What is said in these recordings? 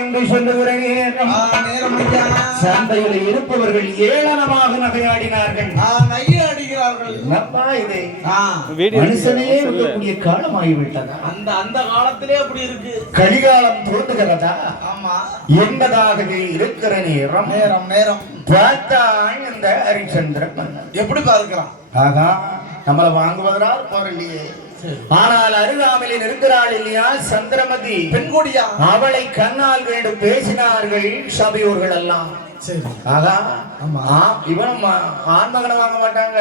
என்று சொல்லுகிற நேரம் சந்தையில் இருப்பவர்கள் ஏளனமாக நகையாடினார்கள், நகையாடுகிறார்கள். என்னப்பா இது மனுஷனே இருக்கக்கூடிய காலம் ஆகிவிட்டதா? அந்த காலத்திலே அப்படி இருக்கு. கலிகாலம் தோன்றுகிறதா? ஆமா, என்பதாகவே இருக்கிற நேரம் பார்த்தான் இந்த ஹரிச்சந்திரன். எப்படி பார்க்கிறான்? ஆகா, நம்மளை வாங்குவதனால் போறலையே, ஆனால் அருகாமையில் இருக்கிறாள் இல்லையா சந்திரமதி பெண்கொடியா, அவளை கண்ணால் கண்டு பேசினார்கள் சபையோர்கள் எல்லாம். ஆகா, இவன் ஆண்மகனை வாங்க மாட்டாங்க,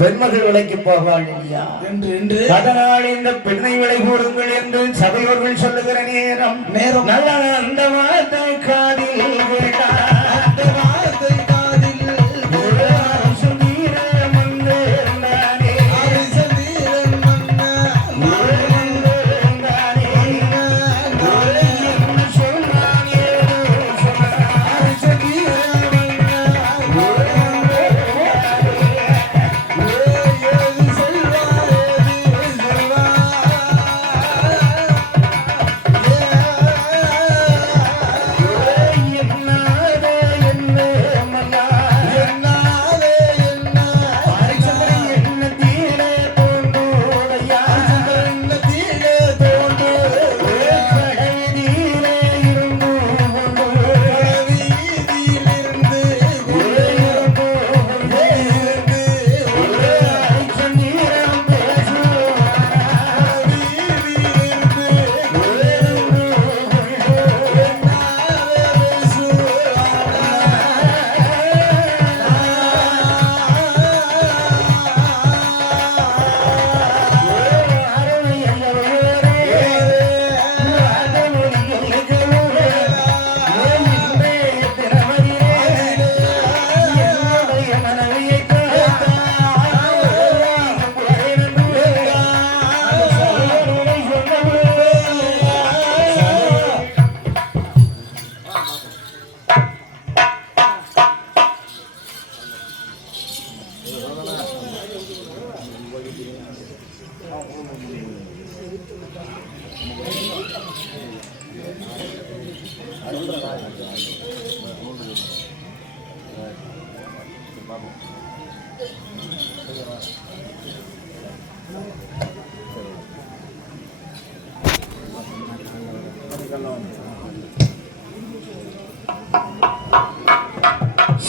பெண்மகள் விலைக்கு போவாள் இல்லையா என்று அதனால் இந்த பெண்ணை விலை கூறுங்கள் என்று சபையோர்கள் சொல்லுகிற நேரம் நல்ல அந்த வார்த்தை காதில் கேட்டார்.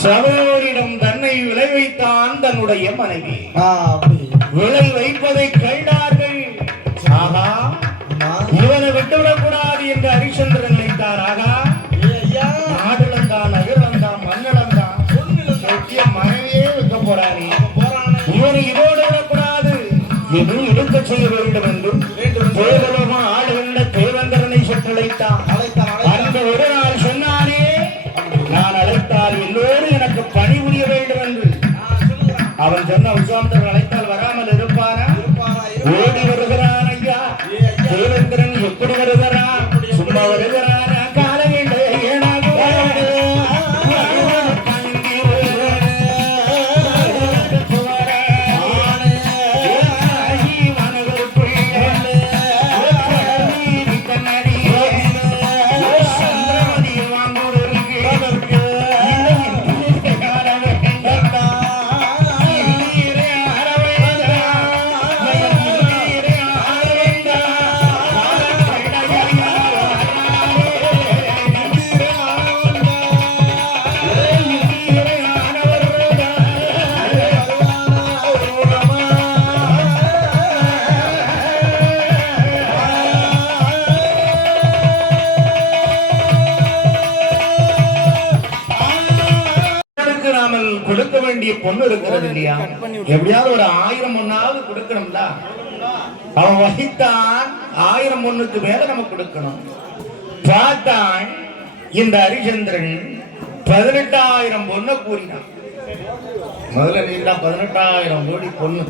சபையோரிடம் தன்னை விளை வைத்தான் தன்னுடைய மனைவி. விளை வைப்பதை கண்டார்கள். ஆகா, இவனை விட்டுவிடக் கூடாது என்று ஹரிச்சந்திரன் நினைத்தார். ஆகா, நாடுலந்தான் நகர்ந்தான் மண்ணளந்தான் மனைவியே வைக்க போறானே, இவனை இதோடு விடக்கூடாது என்று எடுக்க செய்ய வேண்டும் என்றும் தேவலோகம் ஆளுகின்ற தேவேந்திரனை சுற்றழைத்தான். அந்த ஒரு நாள் சொன்னானே, நான் அழைத்தால் எல்லோரும் எனக்கு பணி புரிய வேண்டும் என்று. அவன் சொன்ன விஸ்வாமித்திரன் அழைத்தால் வராமல் இருப்பாரா? ஓடி வருகிறான் ஐயா. தேவேந்திரன் எப்படி வருகிறான்? சும்மா வருகிறான். கொடுக்க வேண்டிய பொண்ணு இருக்கிறது இல்லையா, எப்படியாவது ஒரு 1000 பொண்ணாவது கொடுக்கணும்ல. அவன் வகித்தான் 1000 பொண்ணுக்கு மேல நம்ம கொடுக்கணும். பார்த்தான் இந்த ஹரிச்சந்திரன் 18,000 பொண்ணை கூறினான். முதல்ல நீங்க 18,000 கோடி பொண்ணு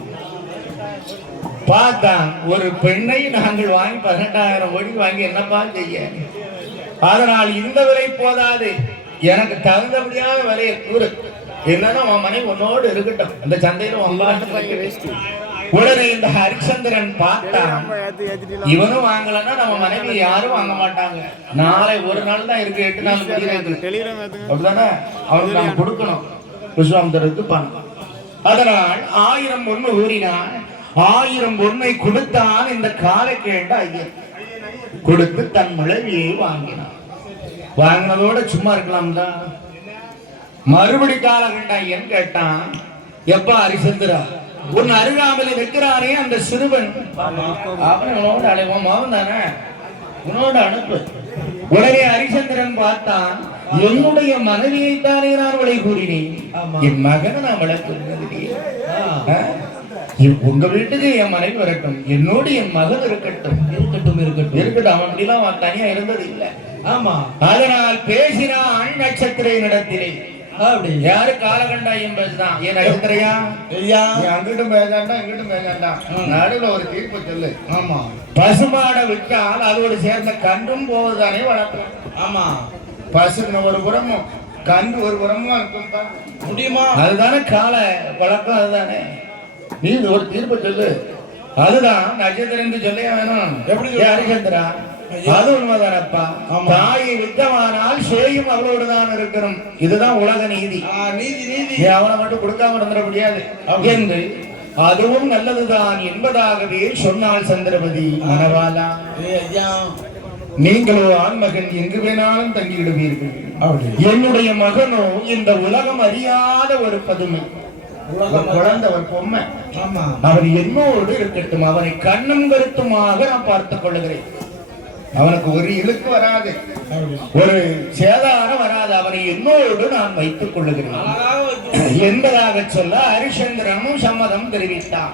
பார்த்தான். ஒரு பெண்ணை நாங்கள் வாங்கி 18,000 கோடி வாங்கி என்னப்பா செய்ய? அதனால் இந்த விலை போதாது, எனக்கு தகுந்தபடியாக விலையை கூறு. என்னன்னா உன் மனைவி உன்னோடு இருக்கட்டும், அந்த சந்தையில உடனே இந்த ஹரிச்சந்திரன் பார்த்தான், இவனும் வாங்கலன்னா நம்ம மனைவி யாரும் வாங்க மாட்டாங்க. நாளை ஒரு நாள் தான் இருக்கு, 8 நாள் முடியாது. அப்படிதானே அவனுக்கு நம்ம கொடுக்கணும். விஸ்வாமித்திரருக்கு பணம். அதனால் 1000 பொண்ணு ஊறினான். 1000 பொண்ணை கொடுத்தான் இந்த காலை கேட்ட ஐயன். கொடுத்து தன் மனைவியை வாங்கினான். வாங்கினதோட சும்மா இருக்கலாம் தான். மறுபடி கால கண்ட ஐயன் கேட்டான், எப்பா ஹரிச்சந்திரா, உன் அருகாமையில் நிற்கிறானே அந்த சிறுவன், அவன் உன்னோட அழைவான் மாவன் தானே, உன்னோட அனுப்பு. உடனே ஹரிச்சந்திரன் பார்த்தான், என்னுடைய மனைவியை தானே நான் விலை கூறினேன், என் மகனை நான் வளர்க்கிறது. உங்க வீட்டுக்கு என் மனைவி வரட்டும், என்னோடு என் மகன் இருக்கட்டும். அவன் அப்படிலாம் தனியா இருந்தது இல்லை. ஆமா. அதனால் பேசினான் நட்சத்திர இடத்திலே. யாரு காலகண்டாயம் பேசுதான்? ஏன் நட்சத்திரையா? அங்கிட்டும் பேசாண்டா இங்கிட்டும் பேசாண்டா, நடுவுல ஒரு தீர்ப்பு சொல்லு. ஆமா. பசுமாட விட்டால் அதோடு சேர்ந்த கன்றும் போவதுதானே வளர்க்கலாம். ஆமா. பசுக்கு ஒரு புறமும் கன்று ஒரு புறமும் இருக்கும் முடியுமா? அதுதானே கால வழக்கம். அதுதானே நீ ஒரு தீர்ப்பு சொல்லு. அதுதான் நட்சத்திரம் சொல்ல வேணும். எப்படி ஹரிச்சந்திரா? அது உண்மைதானப்பா. தாயை வித்தமானால் சேயும் அவளோடு தான் இருக்கணும். இதுதான் உலக நீதி. நீதி அவனை மட்டும் கொடுக்காம இருந்துட முடியாது என்று அதுவும் நல்லதுதான் என்பதாகவே சொன்னால் சந்திரபதி. மணவாளா, நீங்களோ ஆண்மகன் எங்கு வேணாலும் தங்கிவிடுவீர்கள். என்னுடைய மகனோ இந்த உலகம் அறியாத ஒரு பதுமை, குழந்தை, ஒரு பொம்மை. அவன் என்னோடு இருக்கட்டும். அவனை கண்ணும் கருத்துமாக நான் பார்த்துக் கொள்ளுகிறேன். அவனுக்கு ஒரு இழுக்கு வராது, ஒரு சேதாரம் வராது. அவனை என்னோடு நான் வைத்துக் கொள்ளுகிறேன் என்பதாக சொல்ல ஹரிச்சந்திரனும் சம்மதம் தெரிவித்தான்.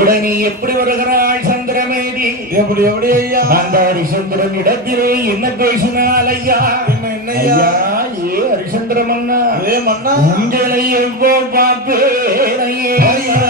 உடனே எப்படி வருகிறாள் சந்திரமேதி? எப்படி ஐயா? அந்த ஹரிச்சந்திரன் இடத்திலே என்ன பேசினாள் ஐயா? ஐயா, ஏ ஹரிச்சந்திர மன்னா, உங்களை எவ்வளோ பார்த்தேன் ஐயா,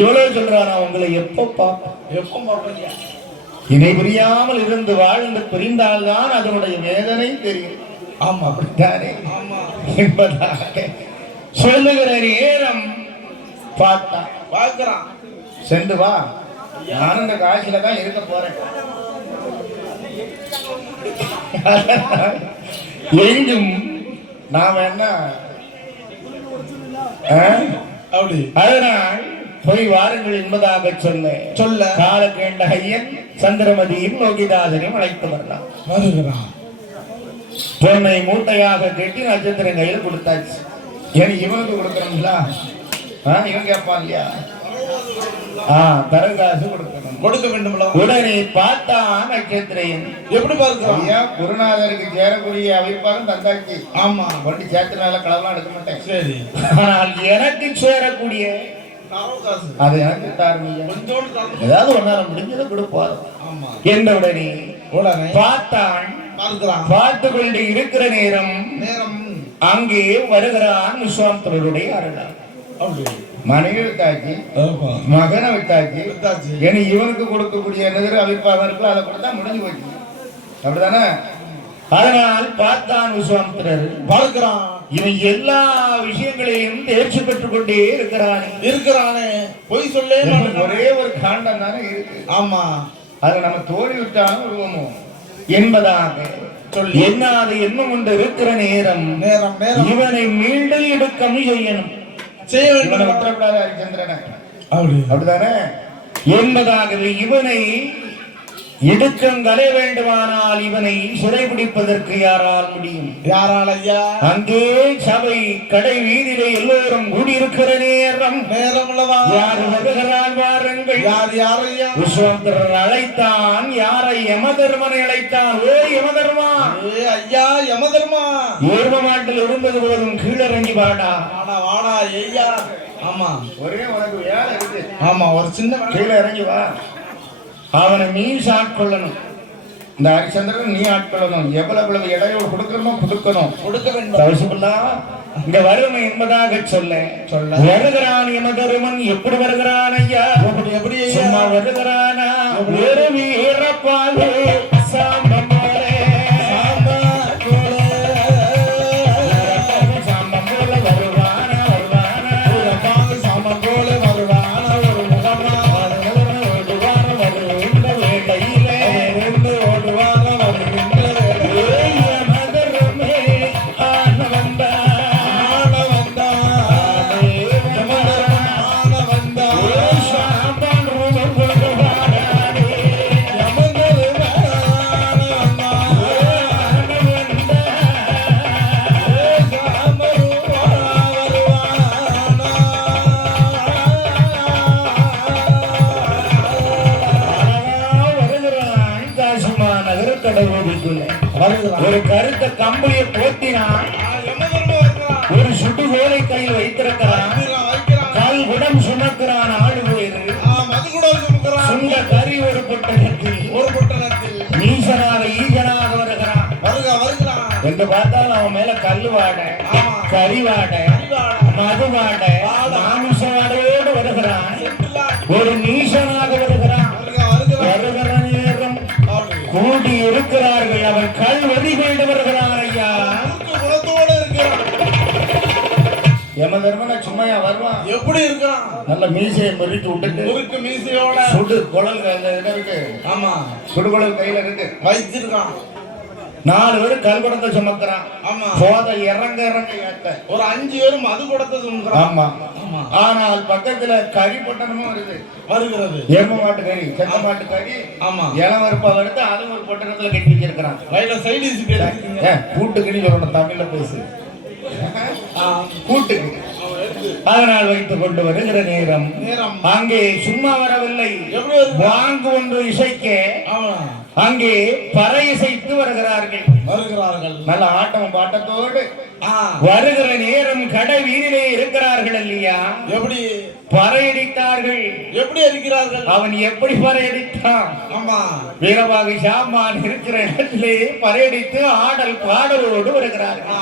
இவ்வளவு சொல்றானா? உங்களை எப்ப பார்ப்பீங்க? இணை புரியாமல் இருந்து வாழ்ந்து பிரிந்தால்தான் அதனுடைய வேதனை தெரியும். ஆமா, அப்படித்தானே என்பதாக சொல்லுகிற நேரம் பார்க்கிறான். சென்று வா, நான் இந்த காட்சியில தான் இருக்க போறேன். எங்கும் நாம என்ன அப்படி, அதனால் போய் வாருங்கள் என்பதாக சொல்ல கால கேண்ட ஐயன் சந்திரமதியும் லோகிதாசனையும் அழைத்து வருகிறான். பொண்ணை மூட்டையாக கட்டி நட்சத்திரம் கையில் கொடுத்தாச்சு. ஏன் இவனுக்கு கொடுக்கணும்ல? இவன் கேட்பான் இல்லையா? தரகாசு கொடுக்க வேண்டும். உடனே பார்த்தான் நட்சத்திரையன். எப்படி பார்க்கிறான்? ஐயா, குருநாதருக்கு சேரக்கூடிய அவிர்வாகம் தந்தாச்சு. ஆமா, கொண்டு சேர்த்துனால களவெல்லாம் எடுக்க மாட்டேன். சரி, ஆனால் எனக்கு சேரக்கூடிய அது எனக்கு தாருமையா, ஏதாவது ஒன்னால முடிஞ்சதை கொடுப்பார் என்ற உடனே பார்த்தான். பார்த்து கொண்டு இருக்கிற நேரம் அங்கே வருகிறான் விஸ்வாமித்திரருடைய அருளார். மனைவி விட்டாச்சு, மகனை விட்டாச்சு, ஏன்னா இவனுக்கு கொடுக்கக்கூடிய என்னது அவிர்வாகம் இருக்குல்ல, அதை கொடுத்தா முடிஞ்சு போச்சு. அப்படிதானே? அதனால் பார்த்தான் விஸ்வாமித்திரர். பார்க்கிறான், இவன் எல்லா விஷயங்களையும் தேர்ச்சி பெற்றுக் கொண்டே இருக்கிறானே. பொய் சொல்ல ஒரே ஒரு காண்டம் தானே இருக்கு. ஆமா, அதை நம்ம தோழி விட்டாலும் விடுவோமோ என்பதாக சொல்லி என்னாது என்ன கொண்டு இருக்கிற நேரம் இவனை மீண்டும் எடுக்கம் செய்யணும். இவனை விட்டுறக்கூடாது ஹரிச்சந்திரனை, அப்படிதானே என்பதாகவே இவனை இடுக்கம் கலை வேண்டுமானால் இவனை சிறைபிடிப்பதற்கு யாரால் முடியும்? யாரால் ஐயா? அங்கே சபை கடை வீதியிலே எல்லோரும் கூடியிருக்கிற நேரம் யார் வருகிறான் வாருங்கள். யார் யார் ஐயா? விஸ்வாமித்திரர் அழைத்தான். யாரை? யமதர்மனை அழைத்தான். ஓ யமதர்மா! ஐயா யமதர்மா, ஏர்ம மாட்டில் இருந்தது போதும் கீழிறங்கி வாடா. வாடா ஐயா. ஆமா, ஒரே உனக்கு வேலை இருக்கு. ஆமா, ஒரு சின்ன கீழே இறங்கி வா. அவனை நீ ஆட்கொள்ளணும். இந்த ஹரிச்சந்திரன் நீ ஆட்கொள்ளணும். எவ்வளவு இடையோடு கொடுக்கணும். கொடுக்க வேண்டும். இங்க வறுமை என்பதாக சொல்ல வருகிறான் யமதருமன். எப்படி வருகிறான் ஐயா? எப்படி சும்மா வருகிறானா? ஒரு வீரப்பாலே சாம்பம் போல ஒரு கருத்த கம்பளியை போத்தினான். ஒரு சுட்டு கோலை கையில் வைத்திருக்கிறான். கால் குடம் சுமக்கிறான். ஆடு வேறு சுண்ட கறி ஒரு பொட்டணத்தில் நீசனாக ஈசனாக வருகிறான். என்று பார்த்தால் அவன் மேல கல்லு வாடை, கறி வாடை, மது வாடை, மாமிச வாடையோடு வருகிறான். ஒரு நீசனாக வருகிறான். வருகிற நேரம் கூடி இருக்கிறார்கள். அவன் கல் வதி கொண்டு வருகிறான். ஐயா, யமதர்மனை சும்மையா வருவான். எப்படி இருக்கான்? நல்ல மீசையை முறித்து விட்டுட்டு மீசையோட சுடு குழல் இருக்கு. ஆமா, சுடுகுழல் கையில இருக்கு வைத்திருக்கான். 4 பேரும் கல்குடத்தை சுமக்கிறான். போதை இறங்க ஏத்த ஒரு 5 பேரும் மது குடத்தை சுமக்கிறான். ஆமா, ஆனால் பக்கத்துல கறி பொட்டணமும் வருகிறது. எரும மாட்டு கறி, செத்த மாட்டு கறி. ஆமா, இளவருப்பா எடுத்து அது ஒரு பொட்டணத்துல கட்டி வச்சிருக்கிறான். வயல சைடு கூட்டுக்கறி சொல்லணும், தமிழ்ல பேசு. கூட்டு அதனால் வைத்துக் கொண்டு வருகிற நேரம் அங்கே சும்மா வரவில்லை. வாங்கு ஒன்று இசைக்க அங்கே பறை இசைத்து வருகிறார்கள். நல்ல ஆட்டம் பாட்டத்தோடு வருகிற நேரம் கடை வீதியிலே இருக்கிறார்கள் இல்லையா? எப்படி பறையடித்தார்கள்? எப்படி அடிக்கிறார்கள்? அவன் எப்படி பறையடித்தான்? ஆமா, வீரபாகு சாமான் இருக்கிற இடத்திலே பறையடித்து ஆடல் பாடலோடு வருகிறார்கள்.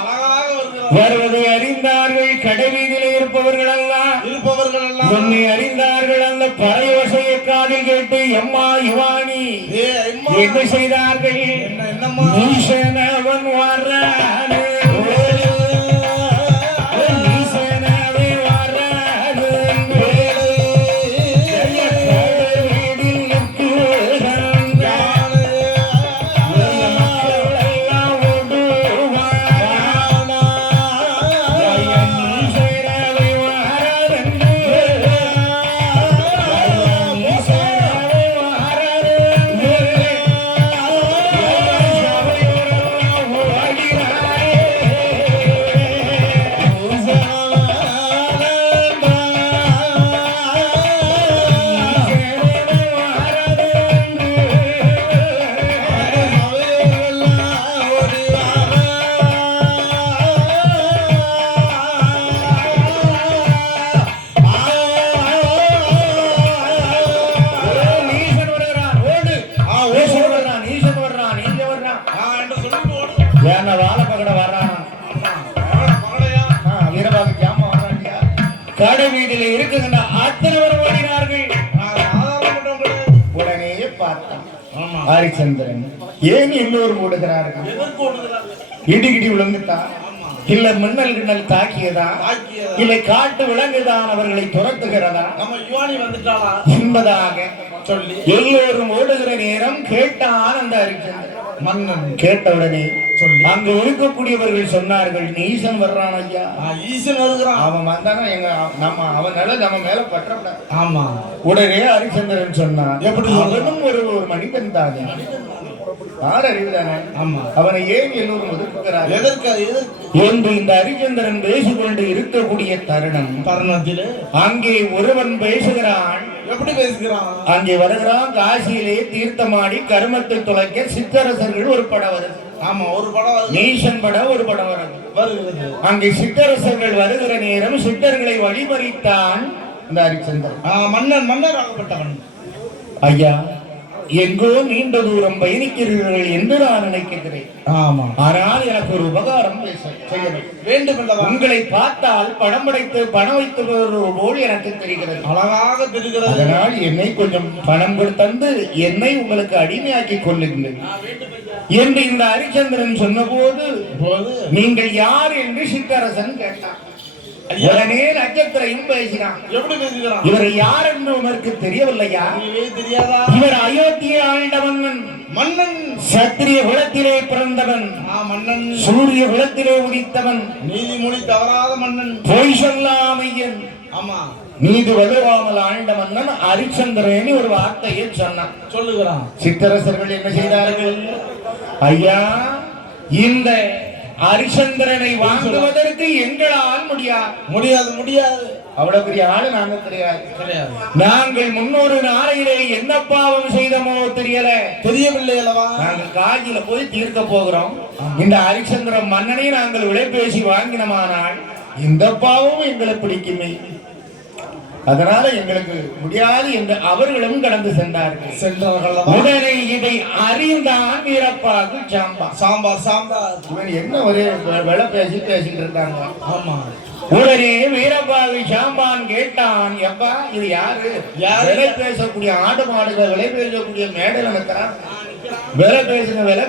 வருவதை அறிந்தார்கள். கடை வீதியிலே இருப்பவர்கள் எல்லாம் என்னை அறிந்தார்கள். அந்த பறையோசையை காதில் கேட்டு எம்மா யுவானி என்ன செய்தார்கள்? ஈசனவன் வர்றானே, கடை வீதியில் இருக்குகின்ற அத்தனை பேர் ஓடினார்கள். ஆதாரம் பண்றவங்க கிடையாது. உடனே பார்த்தான் ஆமா. ஹரிச்சந்திரன், ஏன் எல்லோரும் ஓடுகிறார்கள்? எதற்கு ஓடுகிறார்கள்? இடிகிடி விழுந்துட்டா, இல்ல மின்னல் கிண்ணல் தாக்கியதா, தாக்கியதா? இல்லை காட்டு விலங்குதான் அவர்களை துரத்துகிறதா நம்ம யுவானி வந்துட்டாளா என்பதாக சொல்லி எல்லோரும் ஓடுகிற நேரம் கேட்டான் அந்த ஹரிச்சந்திரன். மன்னன் கேட்டவுடனே சொல்லி அங்கு இருக்கக்கூடியவர்கள் சொன்னார்கள், நீசன் வர்றான் ஐயா. ஈசன் வருகிறான். அவன் வந்தானா எங்க அவனால நம்ம மேல பற்றப்படாது. ஆமா. உடனே ஹரிச்சந்திரன் சொன்னான், எப்படி? அவனும் ஒரு மனிதன் தானே, யார் அறிவுதானே, ஆமா. அவனை ஏன் எல்லோரும் ஒதுக்குகிறார் எதற்கு என்று இந்த ஹரிச்சந்திரன் பேசிக்கொண்டு இருக்கக்கூடிய தருணத்தில் அங்கே ஒருவன் பேசுகிறான். எப்படி பேசுகிறான்? அங்கே வருகிறான், காசியிலே தீர்த்தமாடி கருமத்தை துளைக்க சித்தரசர்கள் ஒரு படம் வருது. ஆமா, ஒரு படம் நீசன் படம் ஒரு படம் வருகிறது. அங்கே சித்தரசர்கள் வருகிற நேரம் சித்தர்களை வழிமறித்தான் இந்த ஹரிச்சந்திரன். மன்னர் ஆகப்பட்டவன். ஐயா, எங்கோ நீண்ட தூரம் பயணிக்கிறீர்கள் என்று நான் நினைக்கிறேன். ஆமா. ஆனால் எனக்கு ஒரு உபகாரம் செய்ய வேண்டும். உங்களை பார்த்தால் பணம் வைத்து போல் எனக்கு தெரிகிறது, அழகாக தெரிகிறது. அதனால் என்னை கொஞ்சம் பணம் தந்து என்னை உங்களுக்கு அடிமையாக்கி கொள்ளுங்கள் என்று இந்த ஹரிச்சந்திரன் சொன்னபோது, நீங்கள் யார் என்று சித்தரசன் கேட்டான். உடனே நட்சத்திரையும் பேசினான். எப்படி பேசுகிறான்? இவர் யார் என்று உனக்கு தெரியவில்லையா? தெரியாதா? இவர் அயோத்தியை ஆண்ட மன்னன், சத்திரிய குலத்திலே பிறந்தவன், மன்னன் சூரிய குலத்திலே உதித்தவன், நீதிமொழி தவறாத மன்னன், பொய் சொல்லாமையன், ஆமா, நீதி வலுவாமல் ஆண்ட மன்னன் ஹரிச்சந்திரன் ஒரு வார்த்தையை சொன்னான். சொல்லுகிறான். சித்தரசர்கள் என்ன செய்தார்கள்? ஐயா, இந்த ஹரிச்சந்திரனை வாங்குவதற்கு எங்களால் முடியாது. அவ்வளவு பெரிய ஆளு நாங்க கிடையாது. நாங்கள் 300 நாளையிலே என்ன பாவம் செய்தமோ தெரியவில்லை அல்லவா? நாங்கள் காஞ்சியில போய் தீர்க்க போகிறோம். இந்த ஹரிச்சந்திர மன்னனை நாங்கள் விலை பேசி வாங்கினமானால் இந்த பாவம் எங்களை பிடிக்குமே, அதனால எங்களுக்கு முடியாது என்று அவர்களும் கடந்து சென்றார்கள். உடனே இதை அறிந்தான் வீரப்பாகு சாம்பார். இவன் என்ன ஒரே விலை பேசிட்டு இருக்காங்க. ஆமா. உடனே வீரப்பாகு சாம்பான் கேட்டான், எப்பா இது யாரு? விலை பேசக்கூடிய ஆடு மாடுகள் விலை பேசக்கூடிய மேடையில் நிற்கிறான், விலை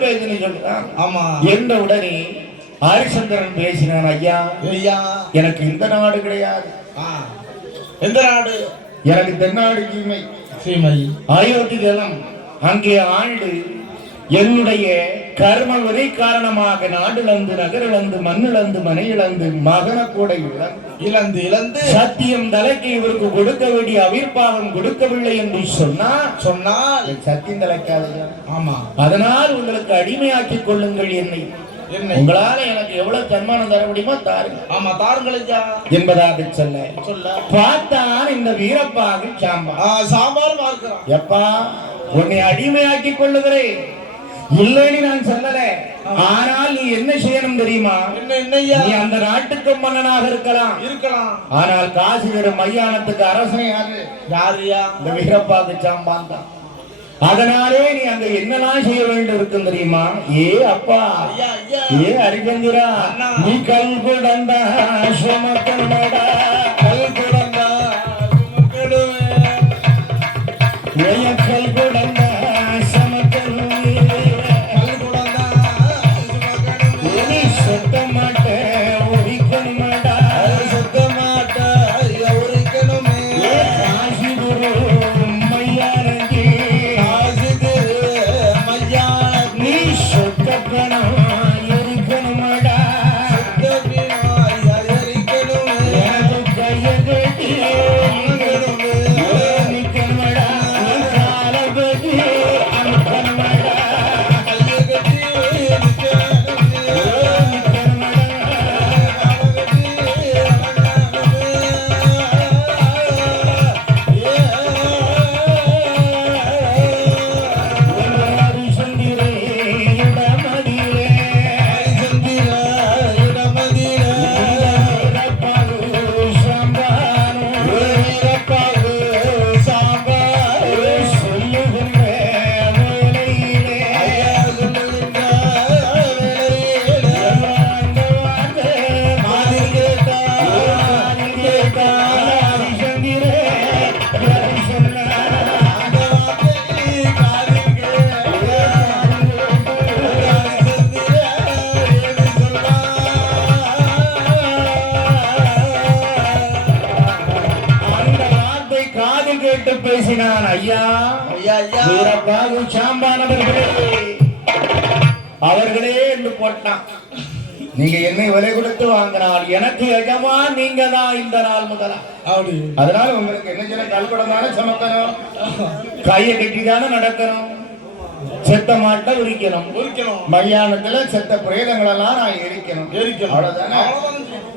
பேசுன்னு சொல்றான். ஆமா. என்ற உடனே ஹரிச்சந்திரன் பேசினான், ஐயா எனக்கு இந்த நாடு கிடையாது. எந்த நாடு? எனக்கு தென்னாடு சீமை அயோத்திதலம். அங்கே ஆண்டு என்னுடைய கர்ம வினை காரணமாக நாடிழந்து நகரிழந்து மண்ணிழந்து மனையிழந்து மகன கூட இழந்து சத்தியம் தலைக்கு இவருக்கு கொடுக்க வேண்டிய அவிர்பாகம் கொடுக்கவில்லை என்று சொன்னால் சத்தியம் தலைக்காது. ஆமா. அதனால் உங்களுக்கு அடிமையாக்கிக் கொள்ளுங்கள் என்னை. உங்களால எனக்கு எவ்வளவு சன்மானம் தர முடியுமோ தாருங்கள். ஆமா, தாருங்கள் என்பதாக சொல்ல பார்த்தான் இந்த வீரப்பாகு சாம்பார் பார்க்கிறான். எப்பா, உன்னை அடிமையாக்கி கொள்ளுகிறேன் இல்லைன்னு நான் சொல்லல, ஆனால் நீ என்ன செய்யணும் தெரியுமா? நீ அந்த நாட்டுக்கு மன்னனாக இருக்கலாம், ஆனால் காசி வரும் மையானத்துக்கு அரசன் யாரு? இந்த வீரப்பாகு சாம்பான் தான். அதனாலே நீ அங்க என்னெல்லாம் செய்ய வேண்டும் இருக்கும் தெரியுமா? ஏ அப்பா, ஏ ஹரிச்சந்திரா, நீ கல் குடந்த சுமக்கண்டா, கல் குடந்த கல் குடந்த சமக்கருவே, கல் குடந்த நீ சொத்த மாட்ட உரிக்கணுமாடா, சொத்த மாட்ட உரிக்கணுமே. காசி குரு மையானே நீ சொத்த பணம் எரிக்கணுமாடா, எனக்கு கைய கட்டி நிக்கணுமாடா, கால கட்டி ஐயா ஐயா ஐயா வீரபாகு சாம்பானவர்களே அவர்களே என்று போட்டான். நீங்க என்னை விலை கொடுத்து வாங்கினால் எனக்கு எஜமா நீங்க தான் இந்த நாள் முதலா. அப்படி அதனால உங்களுக்கு என்ன செய்ய கல்படம் தானே சமக்கணும், கையை கட்டிதானே நடக்கணும், செத்த மாட்டை உரிக்கணும், மயானத்துல செத்த பிரேதங்களெல்லாம் நான் எரிக்கணும். அவ்வளவுதானே.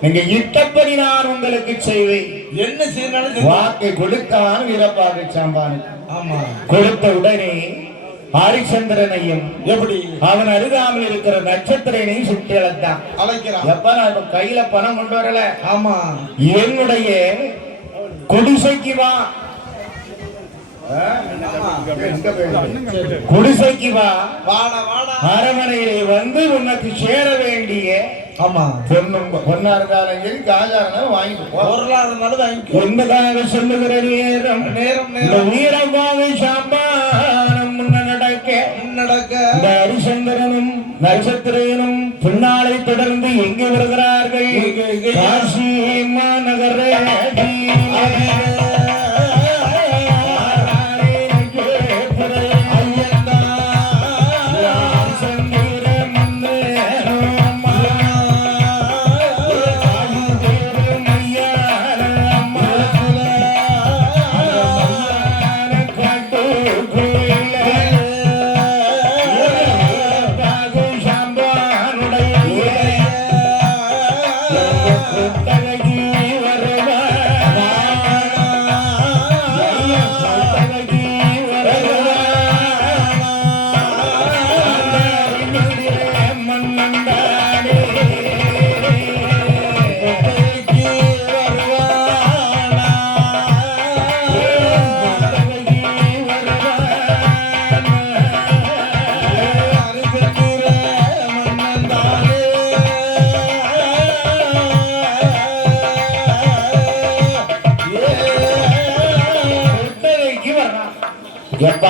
நீங்க இட்டப்படி நான் உங்களுக்கு செய்வேன். என்ன செய்யணும்? வாக்கை கொடுத்தான் வீரபாகு சாம்பான். ஆமா, கொடுத்த உடனே ஹரிச்சந்திரனையும் எப்படி அவன் அருகாமல் இருக்கிற நட்சத்திரனையும் சுட்டி அழைத்தான். எப்ப நான் இப்ப கையில பணம் கொண்டு வரல. ஆமா, என்னுடைய குடிசைக்கு வா, குடிசைக்கு வா, அரமனையிலே வந்து உனக்கு சேர வேண்டிய ஆமா பொண்ணா இருந்தாலும் சரி காஜா இருந்தாலும் வாங்கிட்டு வாங்கிட்டு என்பதாக சொல்லுகிற நேரம் நேரம் வீரபாவை சாம்பானம் நடக்க இந்த ஹரிச்சந்திரனும் நட்சத்திரனும் பின்னாலை தொடர்ந்து எங்கு வருகிறார்கள்? காசி மாநகர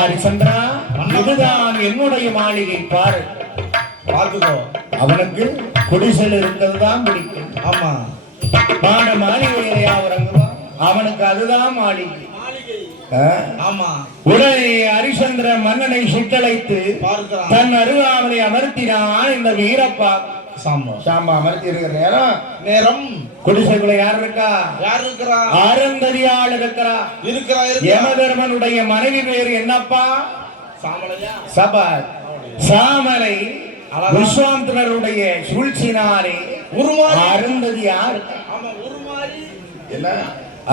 ஹரிச்சந்திரா, இதுதான் என்னுடைய மாளிகை பாரு. பாத்துக்கோ, அவனுக்கு குடிசையில் இருக்கிறது தான் பிடிக்கும். ஆமா, மாட மாளிகையா உறங்குவான், அவனுக்கு அதுதான் மாளிகை. ஆமா, உடனே ஹரிச்சந்திர மன்னனை சிட்டழைத்து தன் அருகாமலை அமர்த்தினான். இந்த வீரப்பா சாம்பா அமர்த்தி இருக்கிற நேரம் நேரம் குடிசைக்குள்ள யார் இருக்கா? யார் இருக்கிறா? ஆரந்தரியாள் இருக்கிறா. யமதர்மனுடைய மனைவி பேர் என்னப்பா? சபத். சாமலை விஸ்வாமித்திரருடைய சூழ்ச்சினாரே அருந்ததி யார்? என்ன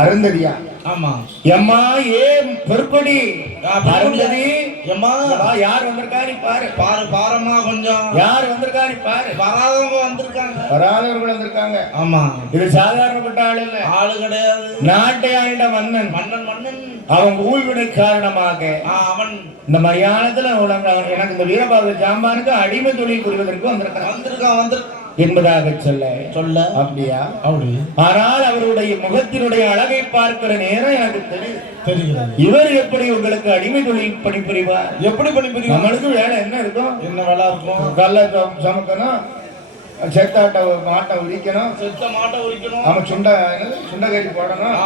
அருந்ததியா? ஆமா, எம்மா ஏன் பொற்கொடி அருந்ததி எம்மா யார் வந்திருக்கா நீ பாரு. பாரு பாரம்மா, கொஞ்சம் யார் வந்திருக்கா நீ பாரு. வராதவங்க வந்திருக்காங்க, வராதவர்கள் வந்திருக்காங்க. ஆமா, இது சாதாரணப்பட்ட ஆள் இல்ல, ஆளு கிடையாது. நாட்டை ஆண்ட மன்னன் மன்னன் அவன் ஊழ்வினை காரணமாக அவன் இந்த மரியாதத்துல எனக்கு இந்த வீரபாகு சாம்பானுக்கு அடிமை தொழில் புரிவதற்கு வந்திருக்கான் என்பதாக சொல்ல. அப்படியா? அப்படி. ஆனால் அவருடைய முகத்தினுடைய அழகை பார்க்கிற நேரம் எனக்கு தெரியும். இவர் எப்படி உங்களுக்கு அடிமை தொழில் பணிபுரிவார்? எப்படி பணிபுரிவார்? நம்மளுக்கு வேலை என்ன இருக்கும்? என்ன வேலை இருக்கும்? கல்ல சமக்கணும், செத்தாட்ட மாட்டை உரிக்கணும், அவன் சுண்ட கட்டி போடணும்,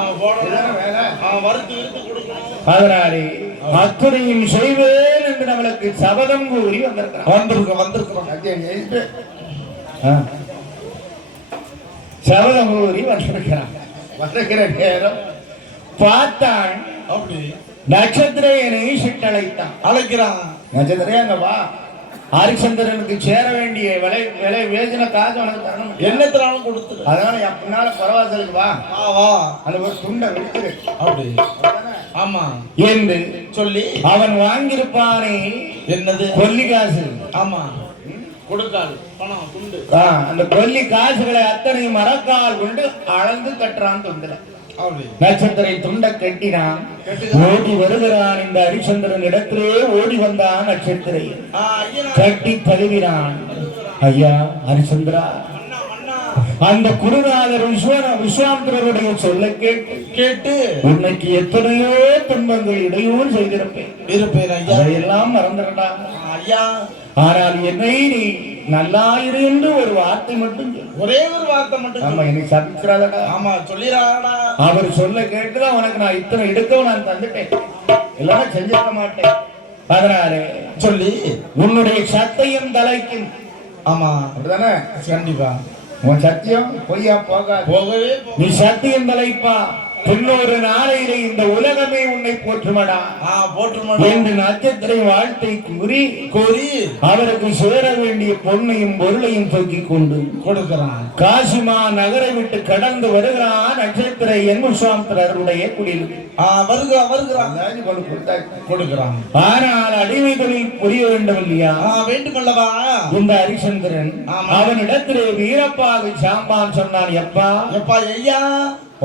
வேலை. அதனாலே அத்துணையும் செய்வேன் என்று நம்மளுக்கு சபதம் கூறி வந்திருக்கிறோம். சபதம் கூறி வந்திருக்கிற நேரம் பார்த்தான். அப்படி நட்சத்திரனை சிட்டழைத்தான். அழைக்கிறான். நட்சத்திரே அங்க வா, ஹரிச்சந்திரனுக்கு சேர வேண்டிய விலை வேதனை காசு உனக்கு தரணும், என்னத்தினாலும் கொடுத்து. அதனால பின்னால பரவாசலுக்கு வா, அந்த ஒரு துண்டை விடுத்துரு. அப்படி ஆமா என்று சொல்லி அவன் வாங்கியிருப்பானே. என்னது? கொல்லி காசு. ஆமா, கொடுக்காது பணம் துண்டு. அந்த கொல்லி காசுகளை அத்தனை மரக்கால் கொண்டு அளந்து கட்டுறான் துண்டுல. நட்சத்திரை துண்ட கட்டினான். ஓடி வருகிறான். இந்த ஹரிச்சந்திரன் இடத்திலே ஓடி வந்தான். நட்சத்திரை கட்டி தழுவினான். ஐயா ஹரிச்சந்திரா, அந்த குருநாதர் விஸ்வாமித்திரருடைய சொல்ல கேட்டு உன்னைக்கு எத்தனையோ துன்பங்கள் இடையூறு செய்திருப்பேன். அதையெல்லாம் மறந்துடா ஐயா. ஆனால் என்னை நீ நல்லாயிரு என்று ஒரு வார்த்தை மட்டும் சொல். ஒரே ஒரு வார்த்தை மட்டும் ஆமா சொல்லு. என்னை சபிக்கிறாதடா. ஆமா சொல்லிடாடா. அவர் சொல்ல கேட்டுதான் உனக்கு நான் இத்தனை எடுக்கவும் நான் தந்துட்டேன், இல்லைன்னா செஞ்சிருக்க மாட்டேன். அதனாலே சொல்லி உன்னுடைய சத்தையும் தலைக்கும். ஆமா அப்படிதானே? கண்டிப்பா உன் சத்தியம் பொய்யா போகாது. போகவே நீ சத்தியம் தலைப்பா. இன்னொரு நாளையிலே இந்த உலகமே உன்னை போற்றுமடா போற்றுமா என்று நட்சத்திர வாழ்த்தை கூறி கோரி அவருக்கு சேர வேண்டிய பொன்னையும் பொருளையும் தூக்கிக் கொண்டு கொடுக்கிறான். காசிமா நகரை விட்டு கடந்து வருகிறான் நட்சத்திர என்முசாமித்தருடைய குடியில். கொடுக்கிறான். ஆனால் அடிமை தொழில் புரிய வேண்டும் இல்லையா? வேண்டுமல்லவா? இந்த ஹரிச்சந்திரன் அவனிடத்திலே வீரப்பாவை சாம்பான் சொன்னான். எப்பா எப்பா ஐயா,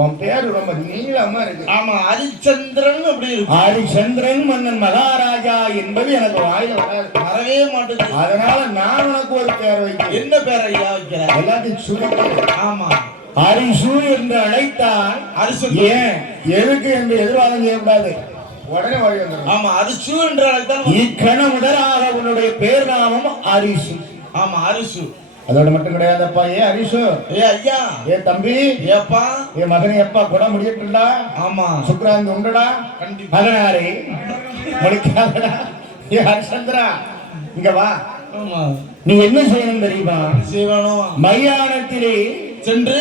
உன் பேரு ரொம்ப நீளமா இருக்கு. ஆமா ஹரிச்சந்திரன் அப்படி இருக்கு. ஹரிச்சந்திரன் மன்னன் மகாராஜா என்பது எனக்கு வாயில வரவே மாட்டேங்குது. அதனால நான் உனக்கு ஒரு பேர் வைக்கிறேன். என்ன பேர் ஐயா வைக்கிற? எல்லாத்தையும் சுருக்க. ஆமா ஹரிசு என்று அழைத்தால் ஏன் எதுக்கு என்று எதிர்வாதம் செய்யக்கூடாது, உடனே வழி வந்துடும். ஆமா ஹரிசு என்று அழைத்தால் இக்கண முதலாக உன்னுடைய பேர் நாமம் ஹரிசு. ஆமா ஹரிசு. அதோட மட்டும் கிடையாதப்பா. ஏ ஹரிசு, ஏ ஐயா, ஏ தம்பி, ஏப்பா, ஏ மகனே, எப்பா கூட முடியட்டுடா. ஆமா சுக்ராந்தி உண்டுடா. அதனாலே முடிக்காதடா. ஏ ஹரிச்சந்திரா, இங்க வா. நீ என்ன செய்யணும் தெரியுமா? மையானத்திலே சென்று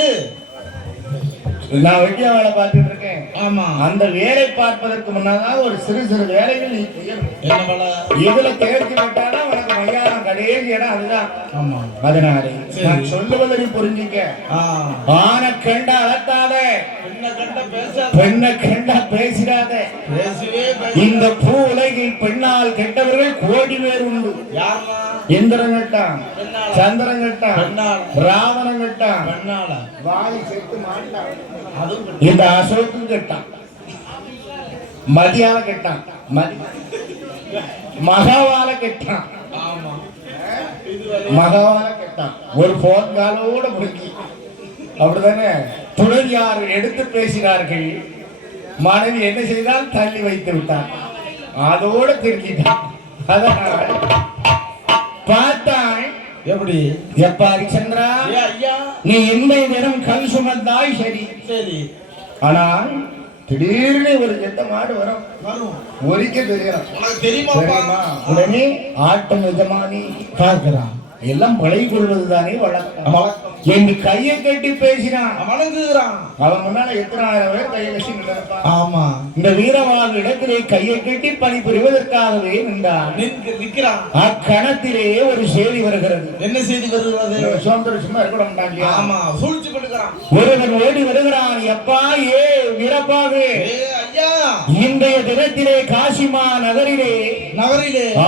நான் வெட்டியா வேலை பார்த்துட்டு இருக்கேன். ஆமா அந்த வேலை பார்ப்பதற்கு முன்னதாக ஒரு சிறு சிறு வேலைகள் நீ செய்யணும். என்ன வேலை? இதுல தேர்ச்சி பெற்றாதான் உனக்கு மையானம் கடைசி இடம் அதுதான். ஆமா அதனாலே நான் சொல்லுவதை நீ புரிஞ்சிக்க. ஆன கண்ட அழத்தாத, பெண்ணை கண்டா பேசிடாத. இந்த பூ உலகில் பெண்ணால் கெட்டவர்கள் கோடி பேர் உண்டு. இந்திரன் கட்டான், சந்திரன் கட்டான், ராவணன் கட்டான், வாலி செத்து மாட்டான், இந்த அசோக்கும் கட்டான், மதியால கட்டான், மகாவால கட்டான், மகாவால கட்டான். ஒரு போன் காலோட முடிக்கி. அப்படிதானே? துணையார் எடுத்து பேசினார்கள். மனைவி என்ன செய்தால் தள்ளி வைத்து விட்டான், அதோட திருக்கிட்டான். அதனால் பார்த்தாய் எப்படி? எப்பா ஹரிச்சந்திரா, நீ இன்மை தினம் கல் சுமந்தாய் சரி சரி, ஆனால் திடீர்னு ஒரு கெட்ட மாடு வரும், ஒரிக்க தெரியுமா? உடனே ஆட்டம் எஜமானி பார்க்கிறான். எல்லாம் பழகி கொள்வதுதானே வழக்கம் என்று கையை கட்டி பேசினான். அவன் முன்னால எத்தனை ஆயிரம் பேர் கையை வச்சு நின்றான். ஆமா, இந்த வீரவாள் இடத்திலே கையை கட்டி பணி புரிவதற்காகவே நின்றான். அக்கணத்திலே ஒரு செய்தி வருகிறது. என்ன செய்தி வருகிறது? சுதந்திர சும்மா இருக்கணும். ஆமா, சூழ்ச்சி பண்ணுகிறான். ஒருவன் ஓடி வருகிறான். எப்பா ஏ வீரப்பாவே, இன்றைய தினத்திலே காசிமா நகரிலே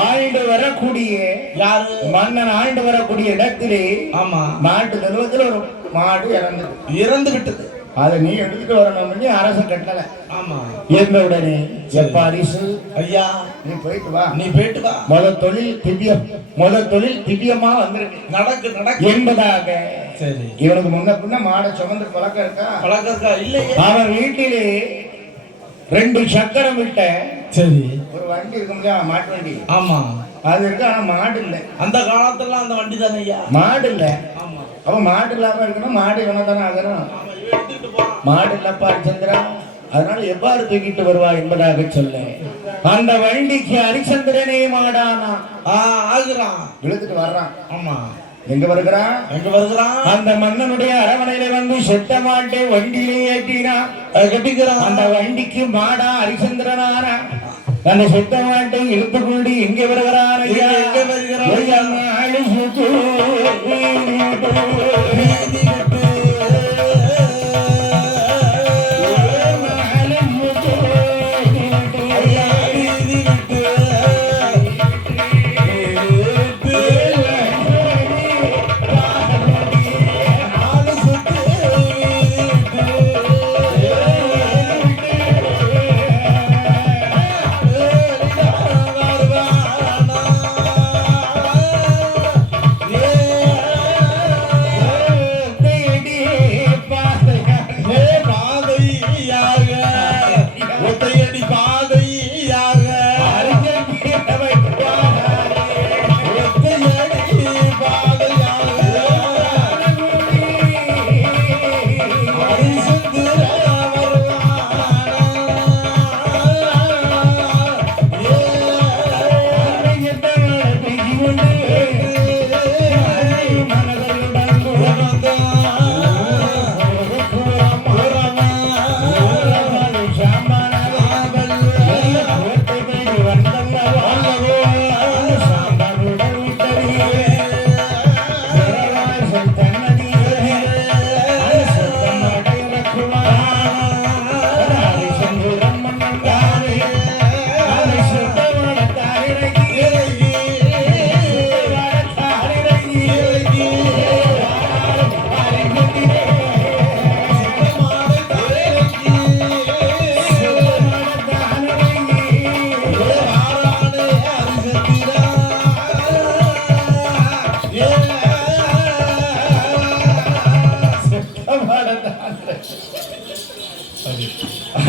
ஆண்டு வரக்கூடிய யாரு மன்னன் ஆண்டு வரக்கூடிய இடத்திலே ஆமா நாட்டு நிறுவனத்தில் ஒரு மாடு இறந்து விட்டது. அதை நீ எடுத்துட்டு வரணும், அரசு கட்டளை. ஆமா எந்த உடனே எப்பா ஹரிசு ஐயா, நீ போயிட்டு வா. முதல் தொழில் திவ்யமா வந்திருக்கு, நடக்கு என்பதாக. சரி, இவனுக்கு முன்ன பின்ன மாடை சுமந்து பழக்கம் இருக்கா? இல்லையே. அவன் வீட்டிலே 2 சக்கரம் விட்ட சரி ஒரு வண்டி இருக்கும்ல, மாட்டு வண்டி. ஆமா அது இருக்கு, ஆனா மாடு இல்ல. அந்த காலத்துல அந்த வண்டி தானே ஐயா, மாடு இல்ல. ஆமா, அப்ப மாடு இல்லாம இருக்கணும், மாடு இவனை தானே ஆகணும். மாடு இல்லப்பா ஹரிச்சந்திரா, அதனால எவ்வாறு தூக்கிட்டு வருவா என்பதாக சொல்ல அந்த வண்டிக்கு ஹரிச்சந்திரனே மாடானா ஆகுறான், இழுத்துட்டு வர்றான். ஆமா, எங்க வருகிறான்? அந்த மன்னனுடைய அரவணையில வந்து செத்த மாட்டை வண்டியிலே ஏற்றினான், கட்டிக்கிறான். அந்த வண்டிக்கு மாடா ஹரிச்சந்திரனான அந்த செத்த மாட்டை இழுத்துக்கொண்டு எங்கே வருகிறான்? ஐயா, எங்க வருகிறான்?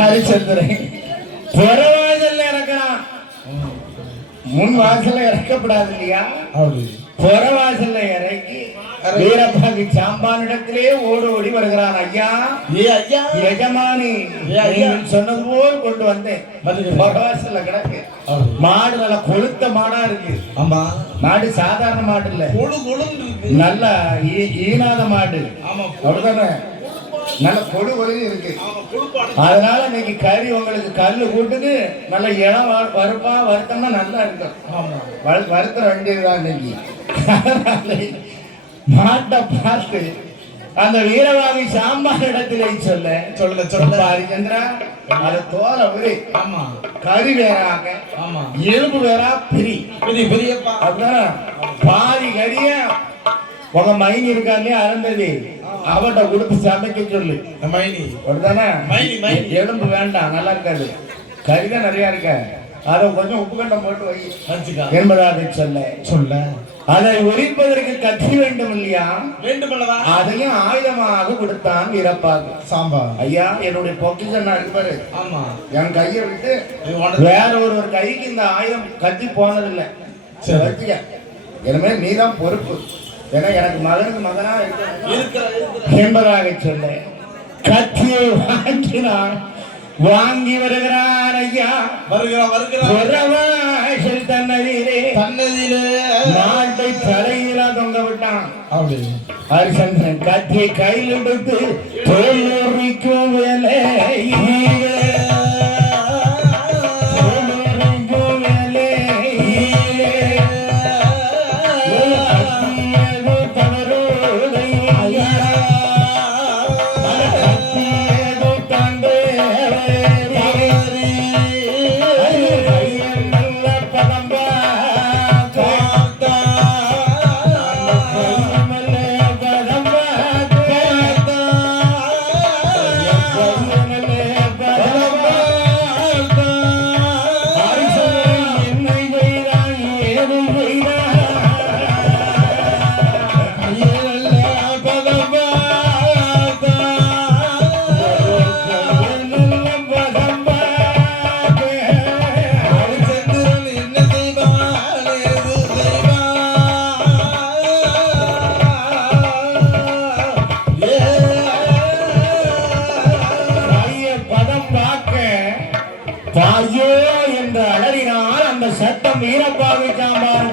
ஹரிச்சந்திரன் புறவாசல்ல இறக்கலாம், முன் வாசல்ல இறக்கப்படாது இல்லையா? அப்படி புறவாசல்ல இறக்கி வீரப்பாக்கு சாம்பானிடத்திலே ஓடி ஓடி வருகிறான். ஐயா ஏ ஐயா எஜமானி, நீங்கள் சொன்னது போல் கொண்டு வந்தேன். புறவாசல்ல கிடக்கு மாடு, நல்ல கொழுத்த மாடா இருக்கு. ஆமா, மாடு சாதாரண மாடு இல்ல, கொழு கொழுன்னு இருக்கு. நல்ல ஈனாத மாடு. ஆமா, அப்படிதானே? நல்ல கொடு கொழுன்னு இருக்கு. ஆமா, கொழுப்பாடு. அதனால இன்னைக்கு கறி உங்களுக்கு கல்லு கூட்டுது, நல்ல இளம் வறுப்பா வறுத்தோம்னா நல்லா இருக்கும். ஆமா, வறுத்த வேண்டியதுதான் இன்னைக்கு. மாட்டை பார்த்து அந்த வீரவாதி சாம்பார் இடத்துல சொல்ல சொல்ல சொல்ல ஹரிச்சந்திரா, அது தோலை உரி. ஆமா, கறி வேறாக, ஆமா, எலும்பு வேறா பிரி. பெரிய பெரியப்பா. அப்படின்னா பாதி கறிய உங்க மைனி இருக்கா இல்லையா அறந்தது, அவட்ட கொடுத்து சமைக்க சொல்லு. மைனி அப்படிதானே? மைனி மைனி எலும்பு வேண்டாம், நல்லா இருக்காது. கறிதான் நிறைய இருக்க, அதை கொஞ்சம் உப்பு கண்டம் போட்டு வை வச்சுக்கா என்பதாக சொல்ல சொல்ல. அதை ஒழிப்பதற்கு கத்தி வேண்டும் இல்லையா? வேண்டுமல்லவா? அதையும் ஆயுதமாக கொடுத்தான் வீரப்பாக்கு. சாம்பார். ஐயா, என்னுடைய பொக்கிஷன் இருப்பாரு, ஆமா, என் கையை விட்டு வேற ஒரு கைக்கு இந்த ஆயுதம் கத்தி போனதில்லை. சரி வச்சுக்க, எனவே நீதான் பொறுப்பு. ஏன்னா எனக்கு மகனுக்கு மகனா இருக்கிற என்பதாக சொல்ல கத்தியை வாங்கினான். வாங்கி வருகிறான் ஐயா, வருகிறான் தன்னதிலே நாட்டை தலையில தொங்க விட்டான். ஹரிச்சந்திரன் கத்தியை கையில் எடுத்து தோல்விக்கும் வேலை பாயோ என்று அலறினால் அந்த சட்டம் வீரப்பாவை சாம்பார்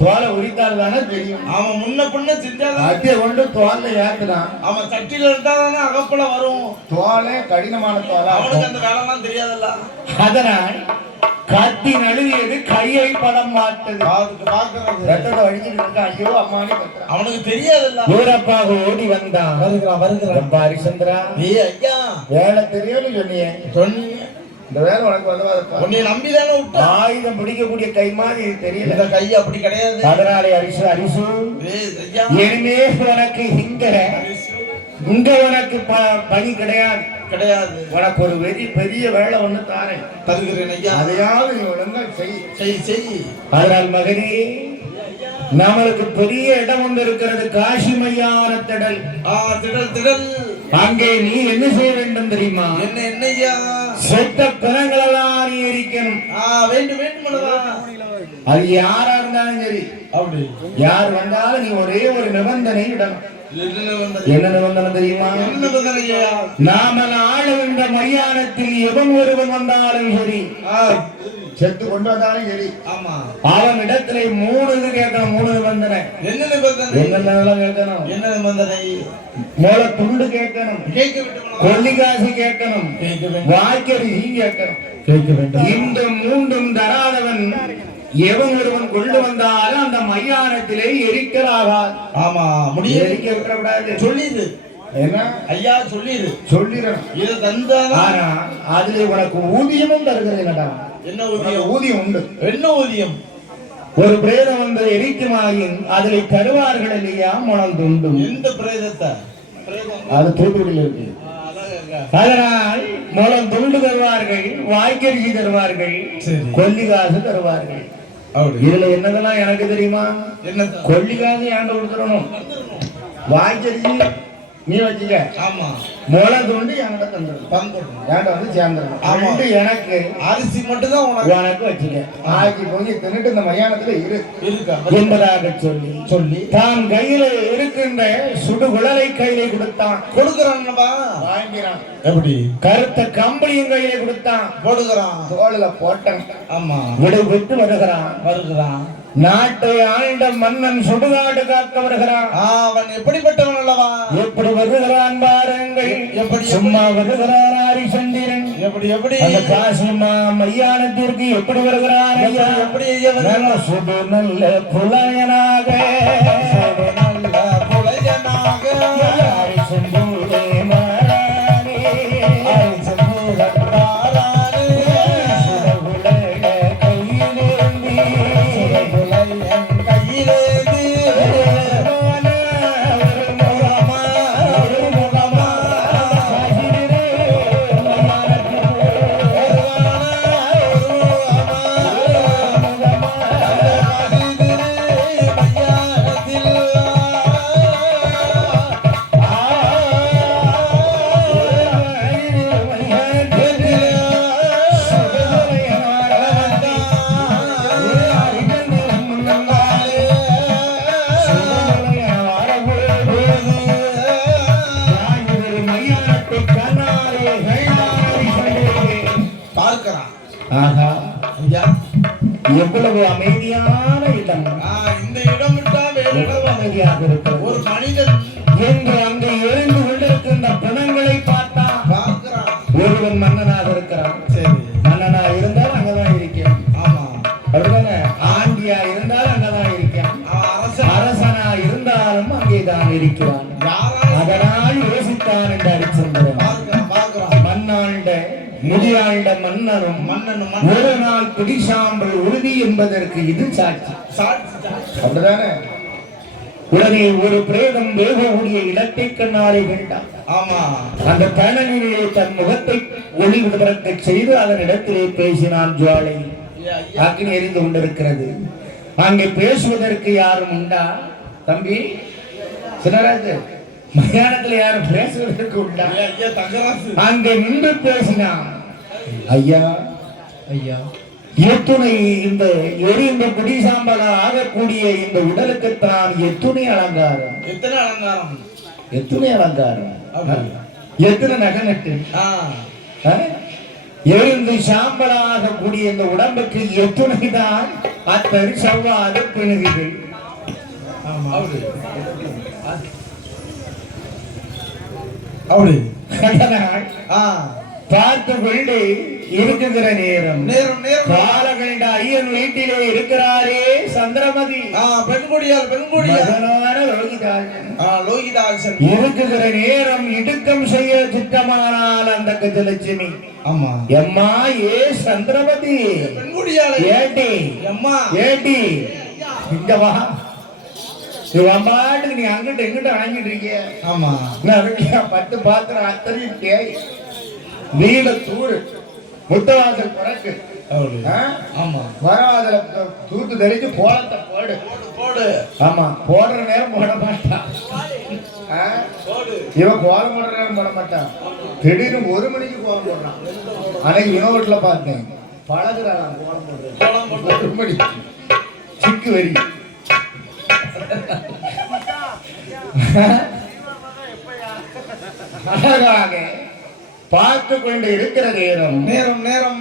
தோலை உரித்தால் தானே தெரியும். அவன் முன்ன பின்ன செஞ்சாதான் அத்திய கொண்டு தோல்ல ஏத்துனான். அவன் சட்டியில இருந்தாதானே அகப்பல வரும். தோலே கடினமான தோலா, அவனுக்கு அந்த வேலை எல்லாம் தெரியாதல்ல. அதனால் கத்தி நழுவியது கையை படம் மாட்டது. ரத்தத்தை வழிஞ்சிட்டு இருக்கான். ஐயோ அம்மானி அவனுக்கு தெரியாதல்ல. வீரப்பாக ஓடி வந்தான். வருகிறான் ஹரிச்சந்திரா, ஐயா வேலை தெரியும்னு சொன்னியே, இந்த வேலை உனக்கு வந்தவாதப்பா. உன்னை நம்பிதானே விட்டா. ஆயுதம் பிடிக்கக்கூடிய கை மாதிரி தெரியல. இந்த கை அப்படி கிடையாது. அதனாலே அரிசு இனிமே உனக்கு இங்க உனக்கு பணி கிடையாது கிடையாது. உனக்கு ஒரு பெரிய வேலை ஒண்ணு தாரேன், தருகிறேன் ஐயா. அதையாவது நீ ஒழுங்கா செய். அதனால் மகனே, நம்மளுக்கு பெரிய இடம் ஒன்று இருக்கிறது, காசி மையான திடல். திடல். அங்கே நீ என்ன செய்ய வேண்டும் தெரியுமா? என்னையா? செத்த பிணங்களெல்லாம் நீ எரிக்கணும். வேண்டும். அது யாரா இருந்தாலும் சரி, அப்படி யார் வந்தாலும் நீ ஒரே ஒரு நிபந்தனை இடணும். என்ன நிபந்தனை தெரியுமா? நாம ஆளுகின்ற மையானத்தில் எவன் ஒருவன் வந்தாலும் சரி, செத்து கொண்டு வந்தாலும் சரி, அவன் இடத்துல 3 இது கேட்கணும். 3 நிபந்தனை. என்ன கேட்கணும்? என்ன நிபந்தனை? மூல துண்டு கேட்கணும், கொல்லிகாசி கேட்கணும், வாய்க்கரிசி கேட்கணும். இந்த 3ம் தராதவன் எவன் ஒருவன் கொண்டு வந்தாலும் அந்த மையானத்திலே எரிக்கலாகாது. ஆமா, முடிய எரிக்க விடக்கூடாது. சொல்லிடு. என்ன ஐயா? சொல்லிடணும். இது தந்தாலும் அதுல உனக்கு ஊதியமும் தருகிறேன்டா. என்ன ஊதியம்? ஊதியம் உண்டு. என்ன ஊதியம்? ஒரு பிரேதம் வந்து எரிக்குமாயின் அதில் தருவார்கள் இல்லையா முனம் துண்டும். எந்த பிரேதத்தை? அது தூத்துக்குடியில் இருக்கு. அதனால் முலம் துண்டு தருவார்கள், வாய்க்கரிசி தருவார்கள், கொல்லிகாசு தருவார்கள். இதுல என்னதெல்லாம் எனக்கு தெரியுமா? என்ன? கொல்லிகாசு ஏண்ட கொடுத்துடணும், வாய்க்கரிசி நீ வச்சுக்க. ஆமா. முளை தூண்டு என்கிட்ட தந்துடும். தந்துடும். என்கிட்ட வந்து சேர்ந்துடும். ஆமா. ரெண்டு எனக்கு. அரிசி மட்டும் தான் உனக்கு வச்சுக்க. ஆக்கி போய் தின்னுட்டு இந்த மயானத்துல இருக்கா என்பதாக சொல்லி தான் கையில இருக்கின்ற சுடுகுழலை கையில கொடுத்தான். கொடுக்கறான்ப்பா. வாங்கிறான். எப்படி? கருத்த கம்பளியும் கையில கொடுத்தான். போடுகிறான். தோளுல போட்டான். ஆமா. விட்டு வருகிறான். நாட்டை ஆண்ட மன்னன் சுடுகாடு காக்க வருகிறான். அவன் எப்படிப்பட்டவன் அல்லவா? எப்படி வருகிறான் பாருங்கள். எப்படி சும்மா வருகிறான் ஹரிச்சந்திரன். எப்படி அந்த காசிமா மையானத்திற்கு எப்படி வருகிறான் ஐயா? எப்படி ஐயா வருகிறான்? சுடு நல்ல புலையனாக ஹரிச்சந்திரே மாறானே ஹரிச்சந்திரன் மாறானே எவ்வளவு அமைதியான இடம். இந்த இடம் விட்டா வேற இடம் அமைதியாக இருக்கிறது. ஒரு மனிதன் என்று அங்கே எரிந்து கொண்டிருக்கின்ற பிணங்களை பார்த்தா ஒருவன் மன்னனாக இருக்கிறான். சரி, மன்னனா இருந்தால் அங்கதான் இருக்கிறான். ஆமா, அப்படிதானே? ஆண்டியா இருந்தால் அங்கதான் இருக்கிறான். அரசனா இருந்தாலும் அங்கேதான் இருக்கிறான். அதனால் யோசித்தான் என்று அடிச்சந்திரன். மண்ணாண்ட முடியாண்ட மன்னனும் ஒரு நாள் பிடிசாம்பல் உறுதி என்பதற்கு இது சாட்சி. அப்படிதானே? உடனே ஒரு பிரேதம் வேகக்கூடிய இடத்தை கண்ணாலே வேண்டாம். ஆமா, அந்த தனனிலே தன் முகத்தை ஒளி விடுதற்கு செய்து அதன் இடத்திலே பேசினான். ஜுவாலை அக்னி எரிந்து கொண்டிருக்கிறது. அங்கே பேசுவதற்கு யாரும் உண்டா? தம்பி சின்னராஜ், மயானத்துல யாரும் பேசுவதற்கு உண்டா? அங்கே நின்று பேசினான். ஐயா ஐயா, எத்துணை இந்த எரிந்த குடிசாம்பலா ஆகக்கூடிய இந்த உடலுக்கு தான் எத்துணை அலங்காரம். எத்துணை அலங்காரம், எத்தனை நகை நட்டு எரிந்து சாம்பலாக கூடிய இந்த உடம்புக்கு எத்துணைதான் அத்தனை செவ்வாது பிணுகுகள். பார்த்து கொண்டு இருக்குகிற நேரம் காலகண்ட ஐயன் வீட்டிலே இருக்கிறாரே சந்திரமதி லோகிதாசன் இருக்குகிற நேரம் இடுக்கம் செய்ய திட்டமானால் அந்த கஜலட்சுமி எம்மா ஏ சந்திரமதி ஏட்டி ஏட்டி இங்க வா. அம்மாட்டுக்கு நீ அங்கிட்ட எங்கிட்ட வாங்கிட்டு இருக்கிய. ஆமா, 10 பாத்திரம் அத்தனையும் தேய் வீட தூரு முத்தவாசல் பிறக்கு. வரவாதல தூத்து தெளிச்சு போலத்தை போடு. ஆமா, போடுற நேரம் போட மாட்டான். இவன் கோலம் போடுற நேரம் போட மாட்டான். திடீர்னு 1 மணிக்கு கோலம் போடுறான். அன்னைக்கு வினோட்ல பார்த்தேன். பழகுறான் கோலம் போடுறது. 1 மணிக்கு சிக்கு வரி. அழகாக பார்த்து கொண்டு இருக்கிற நேரம்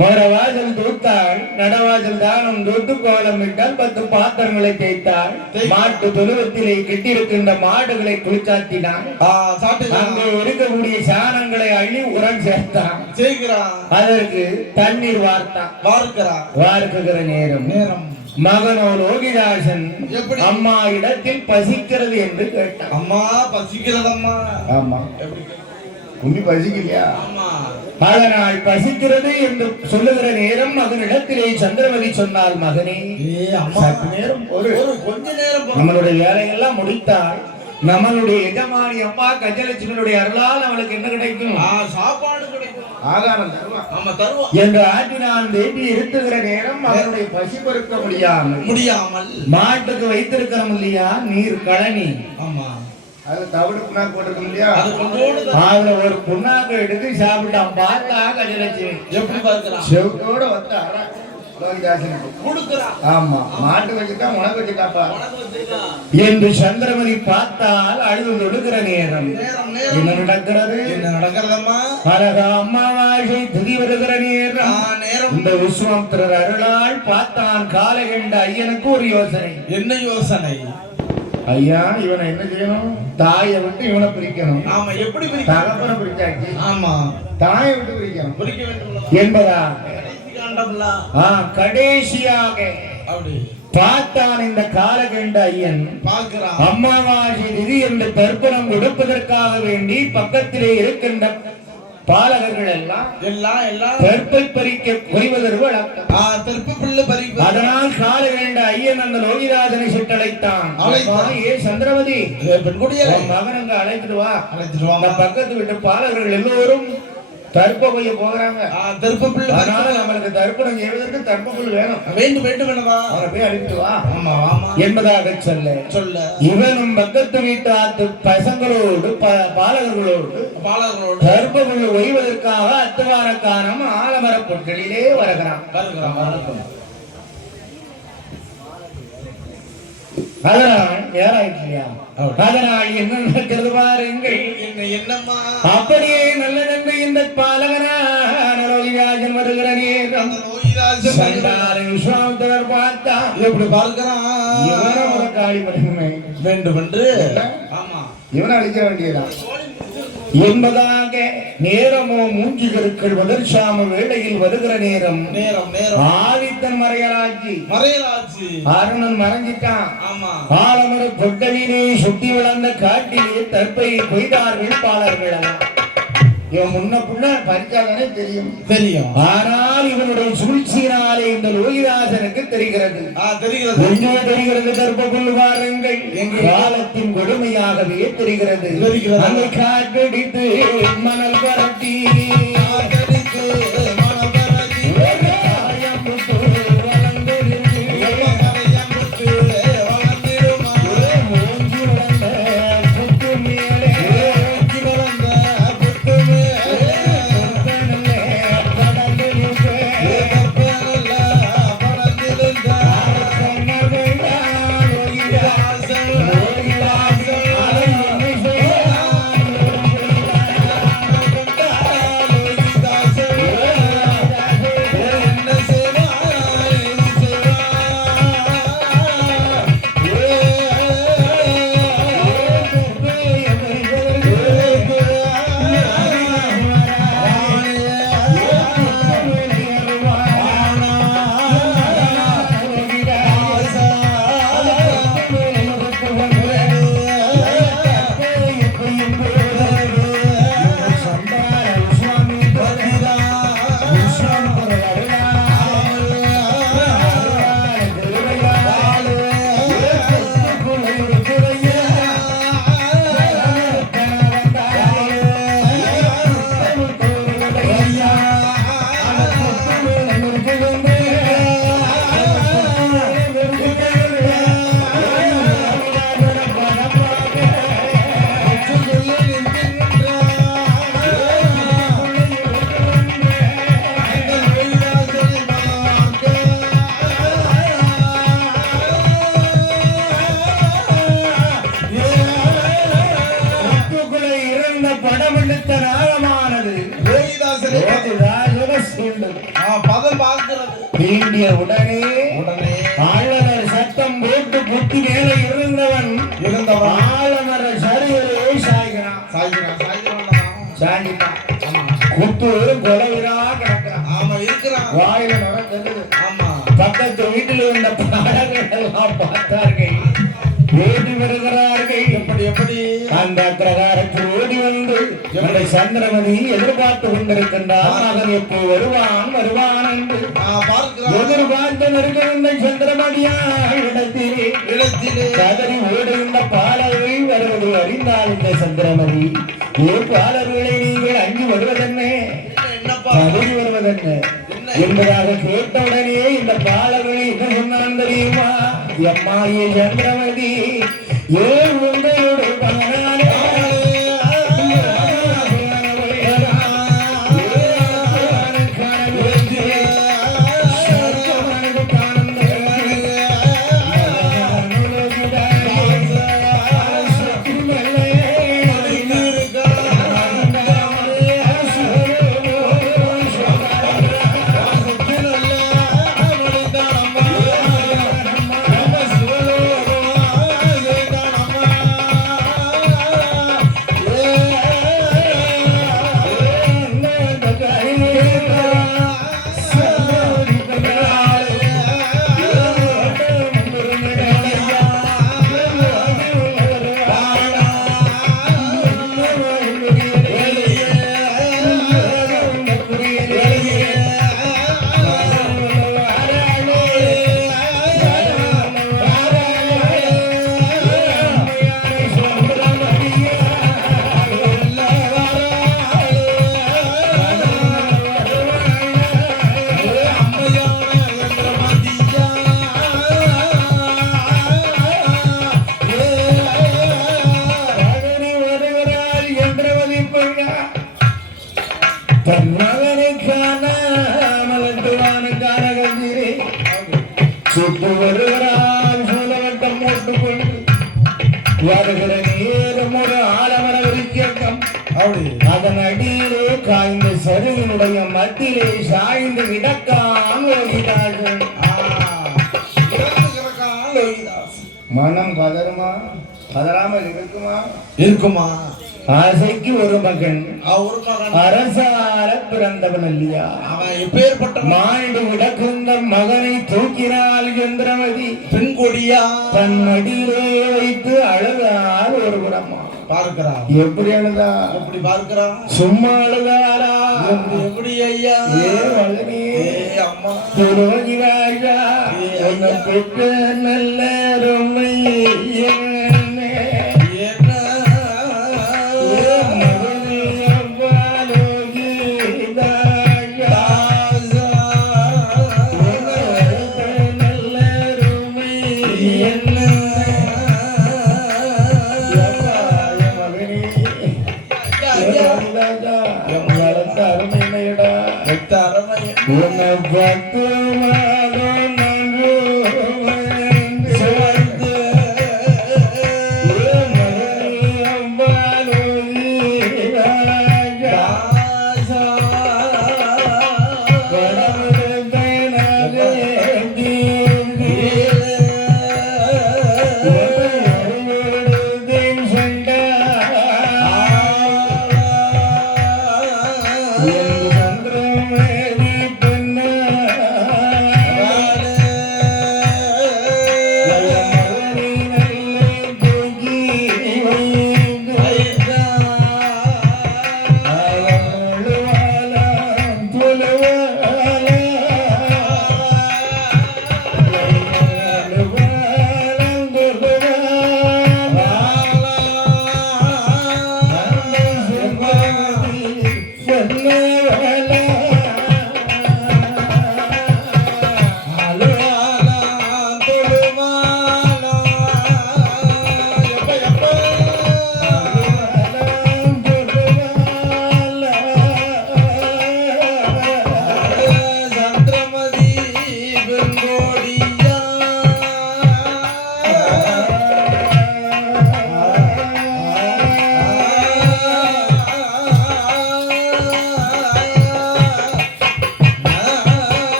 மரவாசல் தூத்தாள், நடவாசல் தானம் தூத்து கோலம் விட்டால் 10 பாத்திரங்களை தேய்த்தாள். மாட்டு தொழுவத்திலே கெட்டிருக்கின்ற மாடுகளை குளிச்சாட்டினான். அங்கே இருக்கக்கூடிய சாணங்களை அள்ளி உரம் சேர்த்தான். அதற்கு தண்ணீர் வார்க்குகிற நேரம் மகனோ லோகிதாசன் அம்மா இடத்தில் பசிக்கிறது என்று கேட்டான். அம்மா பசிக்கிறதம்மா. ஆமா, உண்மை பசிக்கலையா? அதனால் பசிக்கிறது என்று சொல்லுகிற நேரம் மகனிடத்திலே சந்திரமதி சொன்னால், மகனே சற்று நேரம் கொஞ்ச நேரம் நம்மளுடைய வேலையெல்லாம் முடித்தால் நம்மளுடைய எஜமானி அம்மா கஜலட்சுமியுடைய அருளால் அவளுக்கு என்ன கிடைக்கும்? சாப்பாடு கிடைக்கும், ஆகாரம் தருவான் என்று ஆட்டினான். தேவி இருக்குகிற நேரம் அவனுடைய பசி பொறுக்க முடியாமல் மாட்டுக்கு வைத்திருக்கிறோம் இல்லையா நீர் கழனி. ஆமா, அது தவிடு புண்ணாக்கு போட்டிருக்க இல்லையா அது கொஞ்சோண்டு தான். அதுல ஒரு புண்ணாக்கு எடுத்து சாப்பிட்டான் பார்த்தா கஜலட்சுமி எப்படி பார்க்கிறான்? செவத்தோட வந்து அற லோகிதாசனுக்கு கொடுக்குறான். ஆமா மாட்டு வச்சுட்டா உனக்கு வச்சுட்டாப்பா உனக்கு வச்சிருக்கான். என்று சந்திரமதி பார்த்தால் அழுது தொடுகிற நேரம் நேரம் என்ன நேரம் நடக்கிறது என்ன நடக்கிறதம்மா? அழக அம்மாவாசை திதி வருகிற நேரம் நேரம் இந்த விஸ்வாமித்திரர் அருளால் பார்த்தான் காலை கண்ட ஐயனுக்கு ஒரு யோசனை என்ன யோசனை? ஐயா இவனை என்ன செய்யணும் தாயை விட்டு இவனை பிரிக்கணும் ஆமா எப்படி பிரிக்க? தகப்பனை பிரிச்சாச்சு ஆமா தாயை விட்டு பிரிக்கணும் பிரிக்க வேண்டும் என்பதா கடைசி காண்டம்ல கடைசியாக அப்படி பார்த்தான் இந்த காலகண்ட ஐயன் பார்க்கிறான். அம்மாவாசை நிதி என்ற தர்ப்பணம் கொடுப்பதற்காக வேண்டி பக்கத்திலே இருக்கின்ற பாலகர்கள் எல்லாம் எல்லாம் எல்லாம் கற்பை பறிக்க புரிவதற்கு வழக்கம் தெற்கு பிள்ளை பறிப்பு. அதனால் காலகண்ட ஐயன் அந்த லோகிதாசனை சிற்றழைத்தான் அழைத்தான். ஏ சந்திரவதி பெண்குடியே உன் மகனுங்க அழைத்துட்டு வா அழைச்சிட்டு அந்த வாங்க. பக்கத்து வீட்டு பாலகர்கள் எல்லோரும் தர்ப்ப கொய்ய போகிறாங்க தெற்கு பிள்ளை அதனால பறிப்பு. நம்மளுக்கு தர்ப்பணம் செய்வதற்கு தர்ப்பக்குள் வேணும் வேண்டும் வேண்டும் என்னவா? அவரை போய் அழைத்து வா ஆமா ஆமா என்பதாக சொல்ல சொல்ல இவனும் பக்கத்து வீட்டு பசங்களோடு பாலகர்களோடு பாலகர்களோடு கர்ப்பகுள் ஒய்வதற்காக அத்துவாரக்கானம் ஆலமர பொருட்களிலே வருகிறான் வருகிறான். அதனால் நேராயிட்டியா அதனால் என்ன நடக்கிறது பாருங்கள் என்னம்மா அப்படியே நல்ல நன்மை இந்த பாலகனான லோகிராஜன் வருகிற நேரம் அந்த நோயிராஜன் சண்டாலை விஸ்வாமித்திரர் பார்த்தா எப்படி பார்க்கிறான்? இவனை ஒரு காளி பண்ணுமே வேண்டும் என்று ஆமா இவனை அழிக்க வேண்டியதான் என்பதாக நேரமோ மூஞ்சி கருக்கள் வதர்சாம வேளையில் வருகிற நேரம் நேரம் நேரம் ஆதித்தன் மறையலாச்சு மறையலாச்சு. அருணன் மறைஞ்சிட்டான் ஆமா ஆலமர பொட்டலிலே சுட்டி வளர்ந்த காட்டிலே தற்பை கொய்தார்கள் பாலர்கள் எல்லாம் இவன் முன்ன புள்ள பறிச்சாதானே தெரியும் தெரியும். ஆனால் இவனுடைய சூழ்ச்சியினாலே இந்த லோகிதாசனுக்கு தெரிகிறது தெரிகிறது எங்கே தெரிகிறது கர்ப்பக்குள் வாருங்கள் காலத்தின் கொடுமையாகவே தெரிகிறது தெரிகிறது. அந்த காற்றடித்து மணல் பரட்டி காற்றடித்து மணல் பரட்டி காயம் விட்டு வளர்ந்திருந்து மறையம் விட்டு வளர்ந்திடுமா? மூஞ்சி வளர்ந்த புத்து மேலே ஓங்கி வளர்ந்த புத்து மேலே கற்பனிலே படர்ந்து நின்று கற்பனல்ல படர்ந்திருந்த கண்ணர்கள்தான் லோகிதாசன், லோகிதாசன் அதை என்ன செய்தான்? படமெடுத்த நாகமானது பதம் பார்க்கிறது. வேண்டிய உடனே உடனே ஆளுநர் சட்டம் போட்டு புத்தி மேலே இருந்தவன் இருந்தவன் ஆளுநர் சரிவரே சாய்கிறான் சாய்கிறான் சாண்டிட்டான் குத்து கொலவிரா கிடக்கிறான் ஆமா இருக்கிறான். வாயில நடந்தது ஆமா பக்கத்து வீட்டில் இருந்த பாடல்கள் எல்லாம் பார்த்தார்கள் ஓடி வருகிறார்கள் எப்படி எப்படி அந்த பிரகாரத்தில் ஓடி வந்து என்னுடைய சந்திரமதி எதிர்பார்த்து கொண்டிருக்கின்றார் மகன் எப்போ வருவான் வருவான் என்று பார்க்கிறான். எதிர்பார்த்து நிற்கின்ற சந்திரமதியா இடத்திலே இடத்திலே கதறி ஓடுகின்ற பாலர்கள் வருவது அறிந்தால் இந்த சந்திரமதி ஏ பாலர்களை நீங்கள் அங்கி வருவதென்ன என்னப்பா கதறி வருவதென்ன என்பதாக கேட்டவுடனே இந்த பாலர்கள் என்ன சொன்னான் தெரியுமா எம்மாயே சந்திரமதி ஏ உங்களுடைய மகனாலே கானகந்திரே சுட்டு வருகிறான் சூழவட்டம் போட்டுக்கொண்டு வருகிற நேரம் ஒரு ஆலமர விருக்கியக்கம் அதன் அடியிலே காய்ந்த சருவினுடைய மத்தியிலே சாய்ந்து கிடக்கான் ஓடினார்கள். மனம் பதறுமா? பதறாமல் இருக்குமா? ஆசைக்கு ஒரு மகன் அரசார பிறந்தவன் இல்லையா? அவன் எப்பேற்பட்ட மாண்டு கிடக்கின்ற மகனை தூக்கினாள் சந்திரமதி. பெண்கொடியா தன் மடியிலே வைத்து அழுதாள் ஒரு குடம்மா. பார்க்கிறா எப்படி அழுதா? எப்படி பார்க்கிறா? சும்மா அழுதாரா? எப்படி ஐயா? அம்மா துரோகி ராஜா உன்னை பெற்ற நல்ல ரொம்மை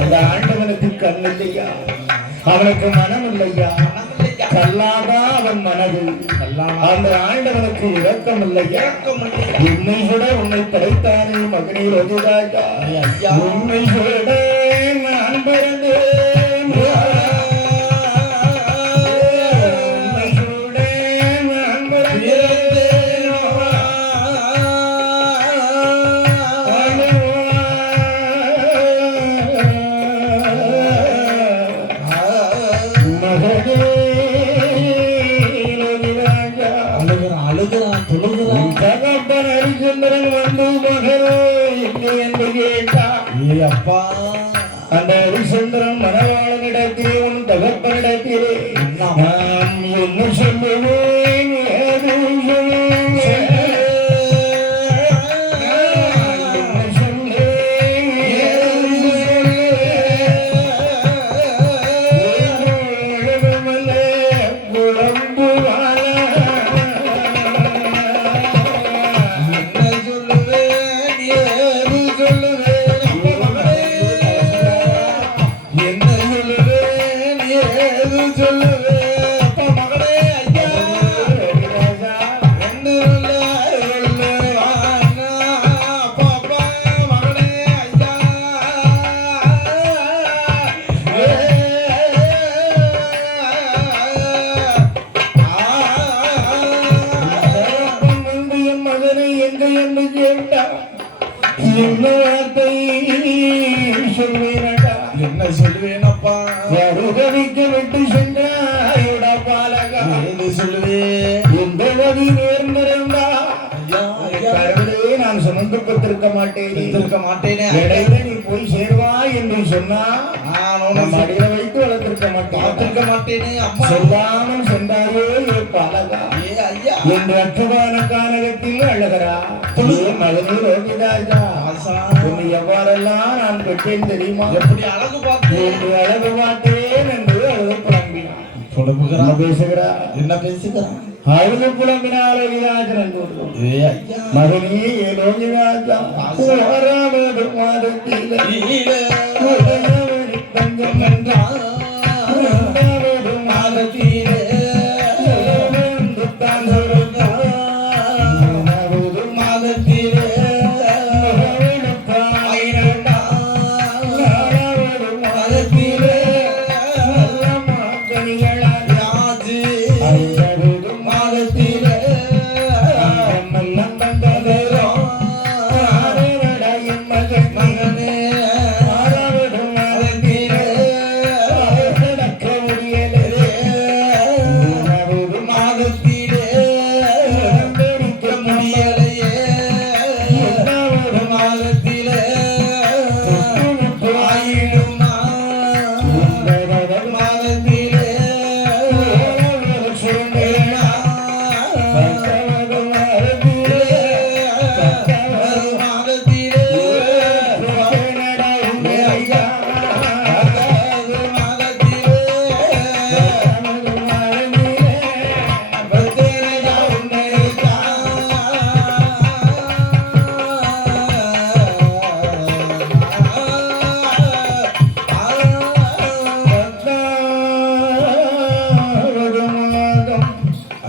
அந்த ஆண்டவனுக்கு கண் இல்லையா? அவனுக்கு மனம் இல்லையா? கல்லாதா அவன் மனது. அந்த ஆண்டவனுக்கு இரக்கம் இல்லையா? உன்னை சுட உன்னை படைத்தானே மகனே ரகுராஜா. உன்னை சுட நான் பிறந்தேன், உன்னை சுட நான் பிறந்தேன். அந்த ஹரிச்சந்திரன் மனவாளனிடத்திலே உன் தகப்பனிடத்திலே நான் என்ன சொல்லுவேன், ஏது சொல்லுவேன், என்ன வார்த்தை சொல்வேனடா என்ன சொல்லுவேனப்பா வருகவிக்க விட்டு சென்றாயுடா பாலகா ஏது சொல்லுவே எந்த வகை நேர்ந்திருந்தா ஐயா ஐயா கடவுளே நான் சுமந்து பெற்றிருக்க மாட்டேன் இருக்க மாட்டேனே இடையில நீ போய் சேர்வாய் என்று சொன்னா நான் நம்ம அடியில வைத்து வளர்த்திருக்க மாட்டேன் பார்த்திருக்க மாட்டேனே அம்மா சொல்லாமல் சென்றாயோ ஏ பாலகா ஏ ஐயா என்று அற்புதமான கானகத்தில் அழகரா என் மகனே ரோகிதாஜா ஆசா உன்னை எவ்வாறெல்லாம் நான் பெற்றேன் தெரியுமா எப்படி அழகு பார்த்தேன் என்று அழகு மாட்டேன் என்று அழுது புலம்பினான் புலம்புகிறான் என்ன பேசுகிறா என்ன பேசுகிறான் அழுது புலம்பினார் ரோகிதாஜன் என்று ஏ ஐயா மகனே ஏ ரோகிதாஜா ஓராவது மாதத்தில் ஈழ உடையவனி தங்கம் என்றான் இரண்டாவது மாதத்திலே வந்து தான் சொருந்தான் மூணாவது மாதத்திலே முகவெடுத்தான் நாலாவது மாதத்திலே நல்ல மாக்கனிகளால் ராஜு ஐந்தாவது மாதத்திலே நல்லம் தந்ததேரோ ஆரேரடா என் மகனே ஆறாவது மாதத்திலே நடக்க முடியலே மூணாவது மாதத்திலே நடக்க முடியலையே எட்டாவது மாதத்திலே ஆயிடுமா ஒன்பதாவது மாதத்திலே சுருண்டேனா பத்தாவது மாதத்திலே பத்தாவது மாதத்திலே என்னடா உண்மை ஐயா பத்தாவது மாதத்திலே பத்தாவது மாதத்திலே பத்தேனடா உண்மை பத்தாவது மாதம்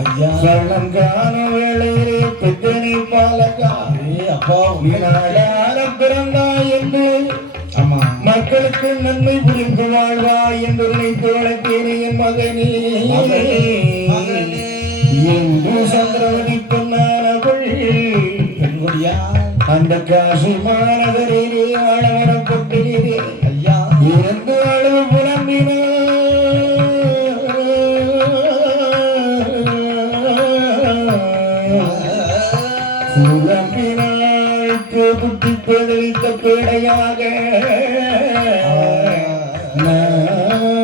ஐயா சரணங்கான வேளையிலே பித்தனி பாலகா ஏ அப்பா நாடார பிறந்தாய் என்று ஆமா மக்களுக்கு நன்மை புரிந்து வாழ்வாய் என்று நினைத்து வளர்த்தேனே என் மகனே மகனே, மகனே. என்று சந்திரவதி பொன்னானவள் பெண்குடியா அந்த காசி மாநகரிலே வாழ வரப்பட்டினே ஐயா இறந்து அழுது புலம்பினாய்க்கு குட்டி பெதளித்த பேடையாக நான்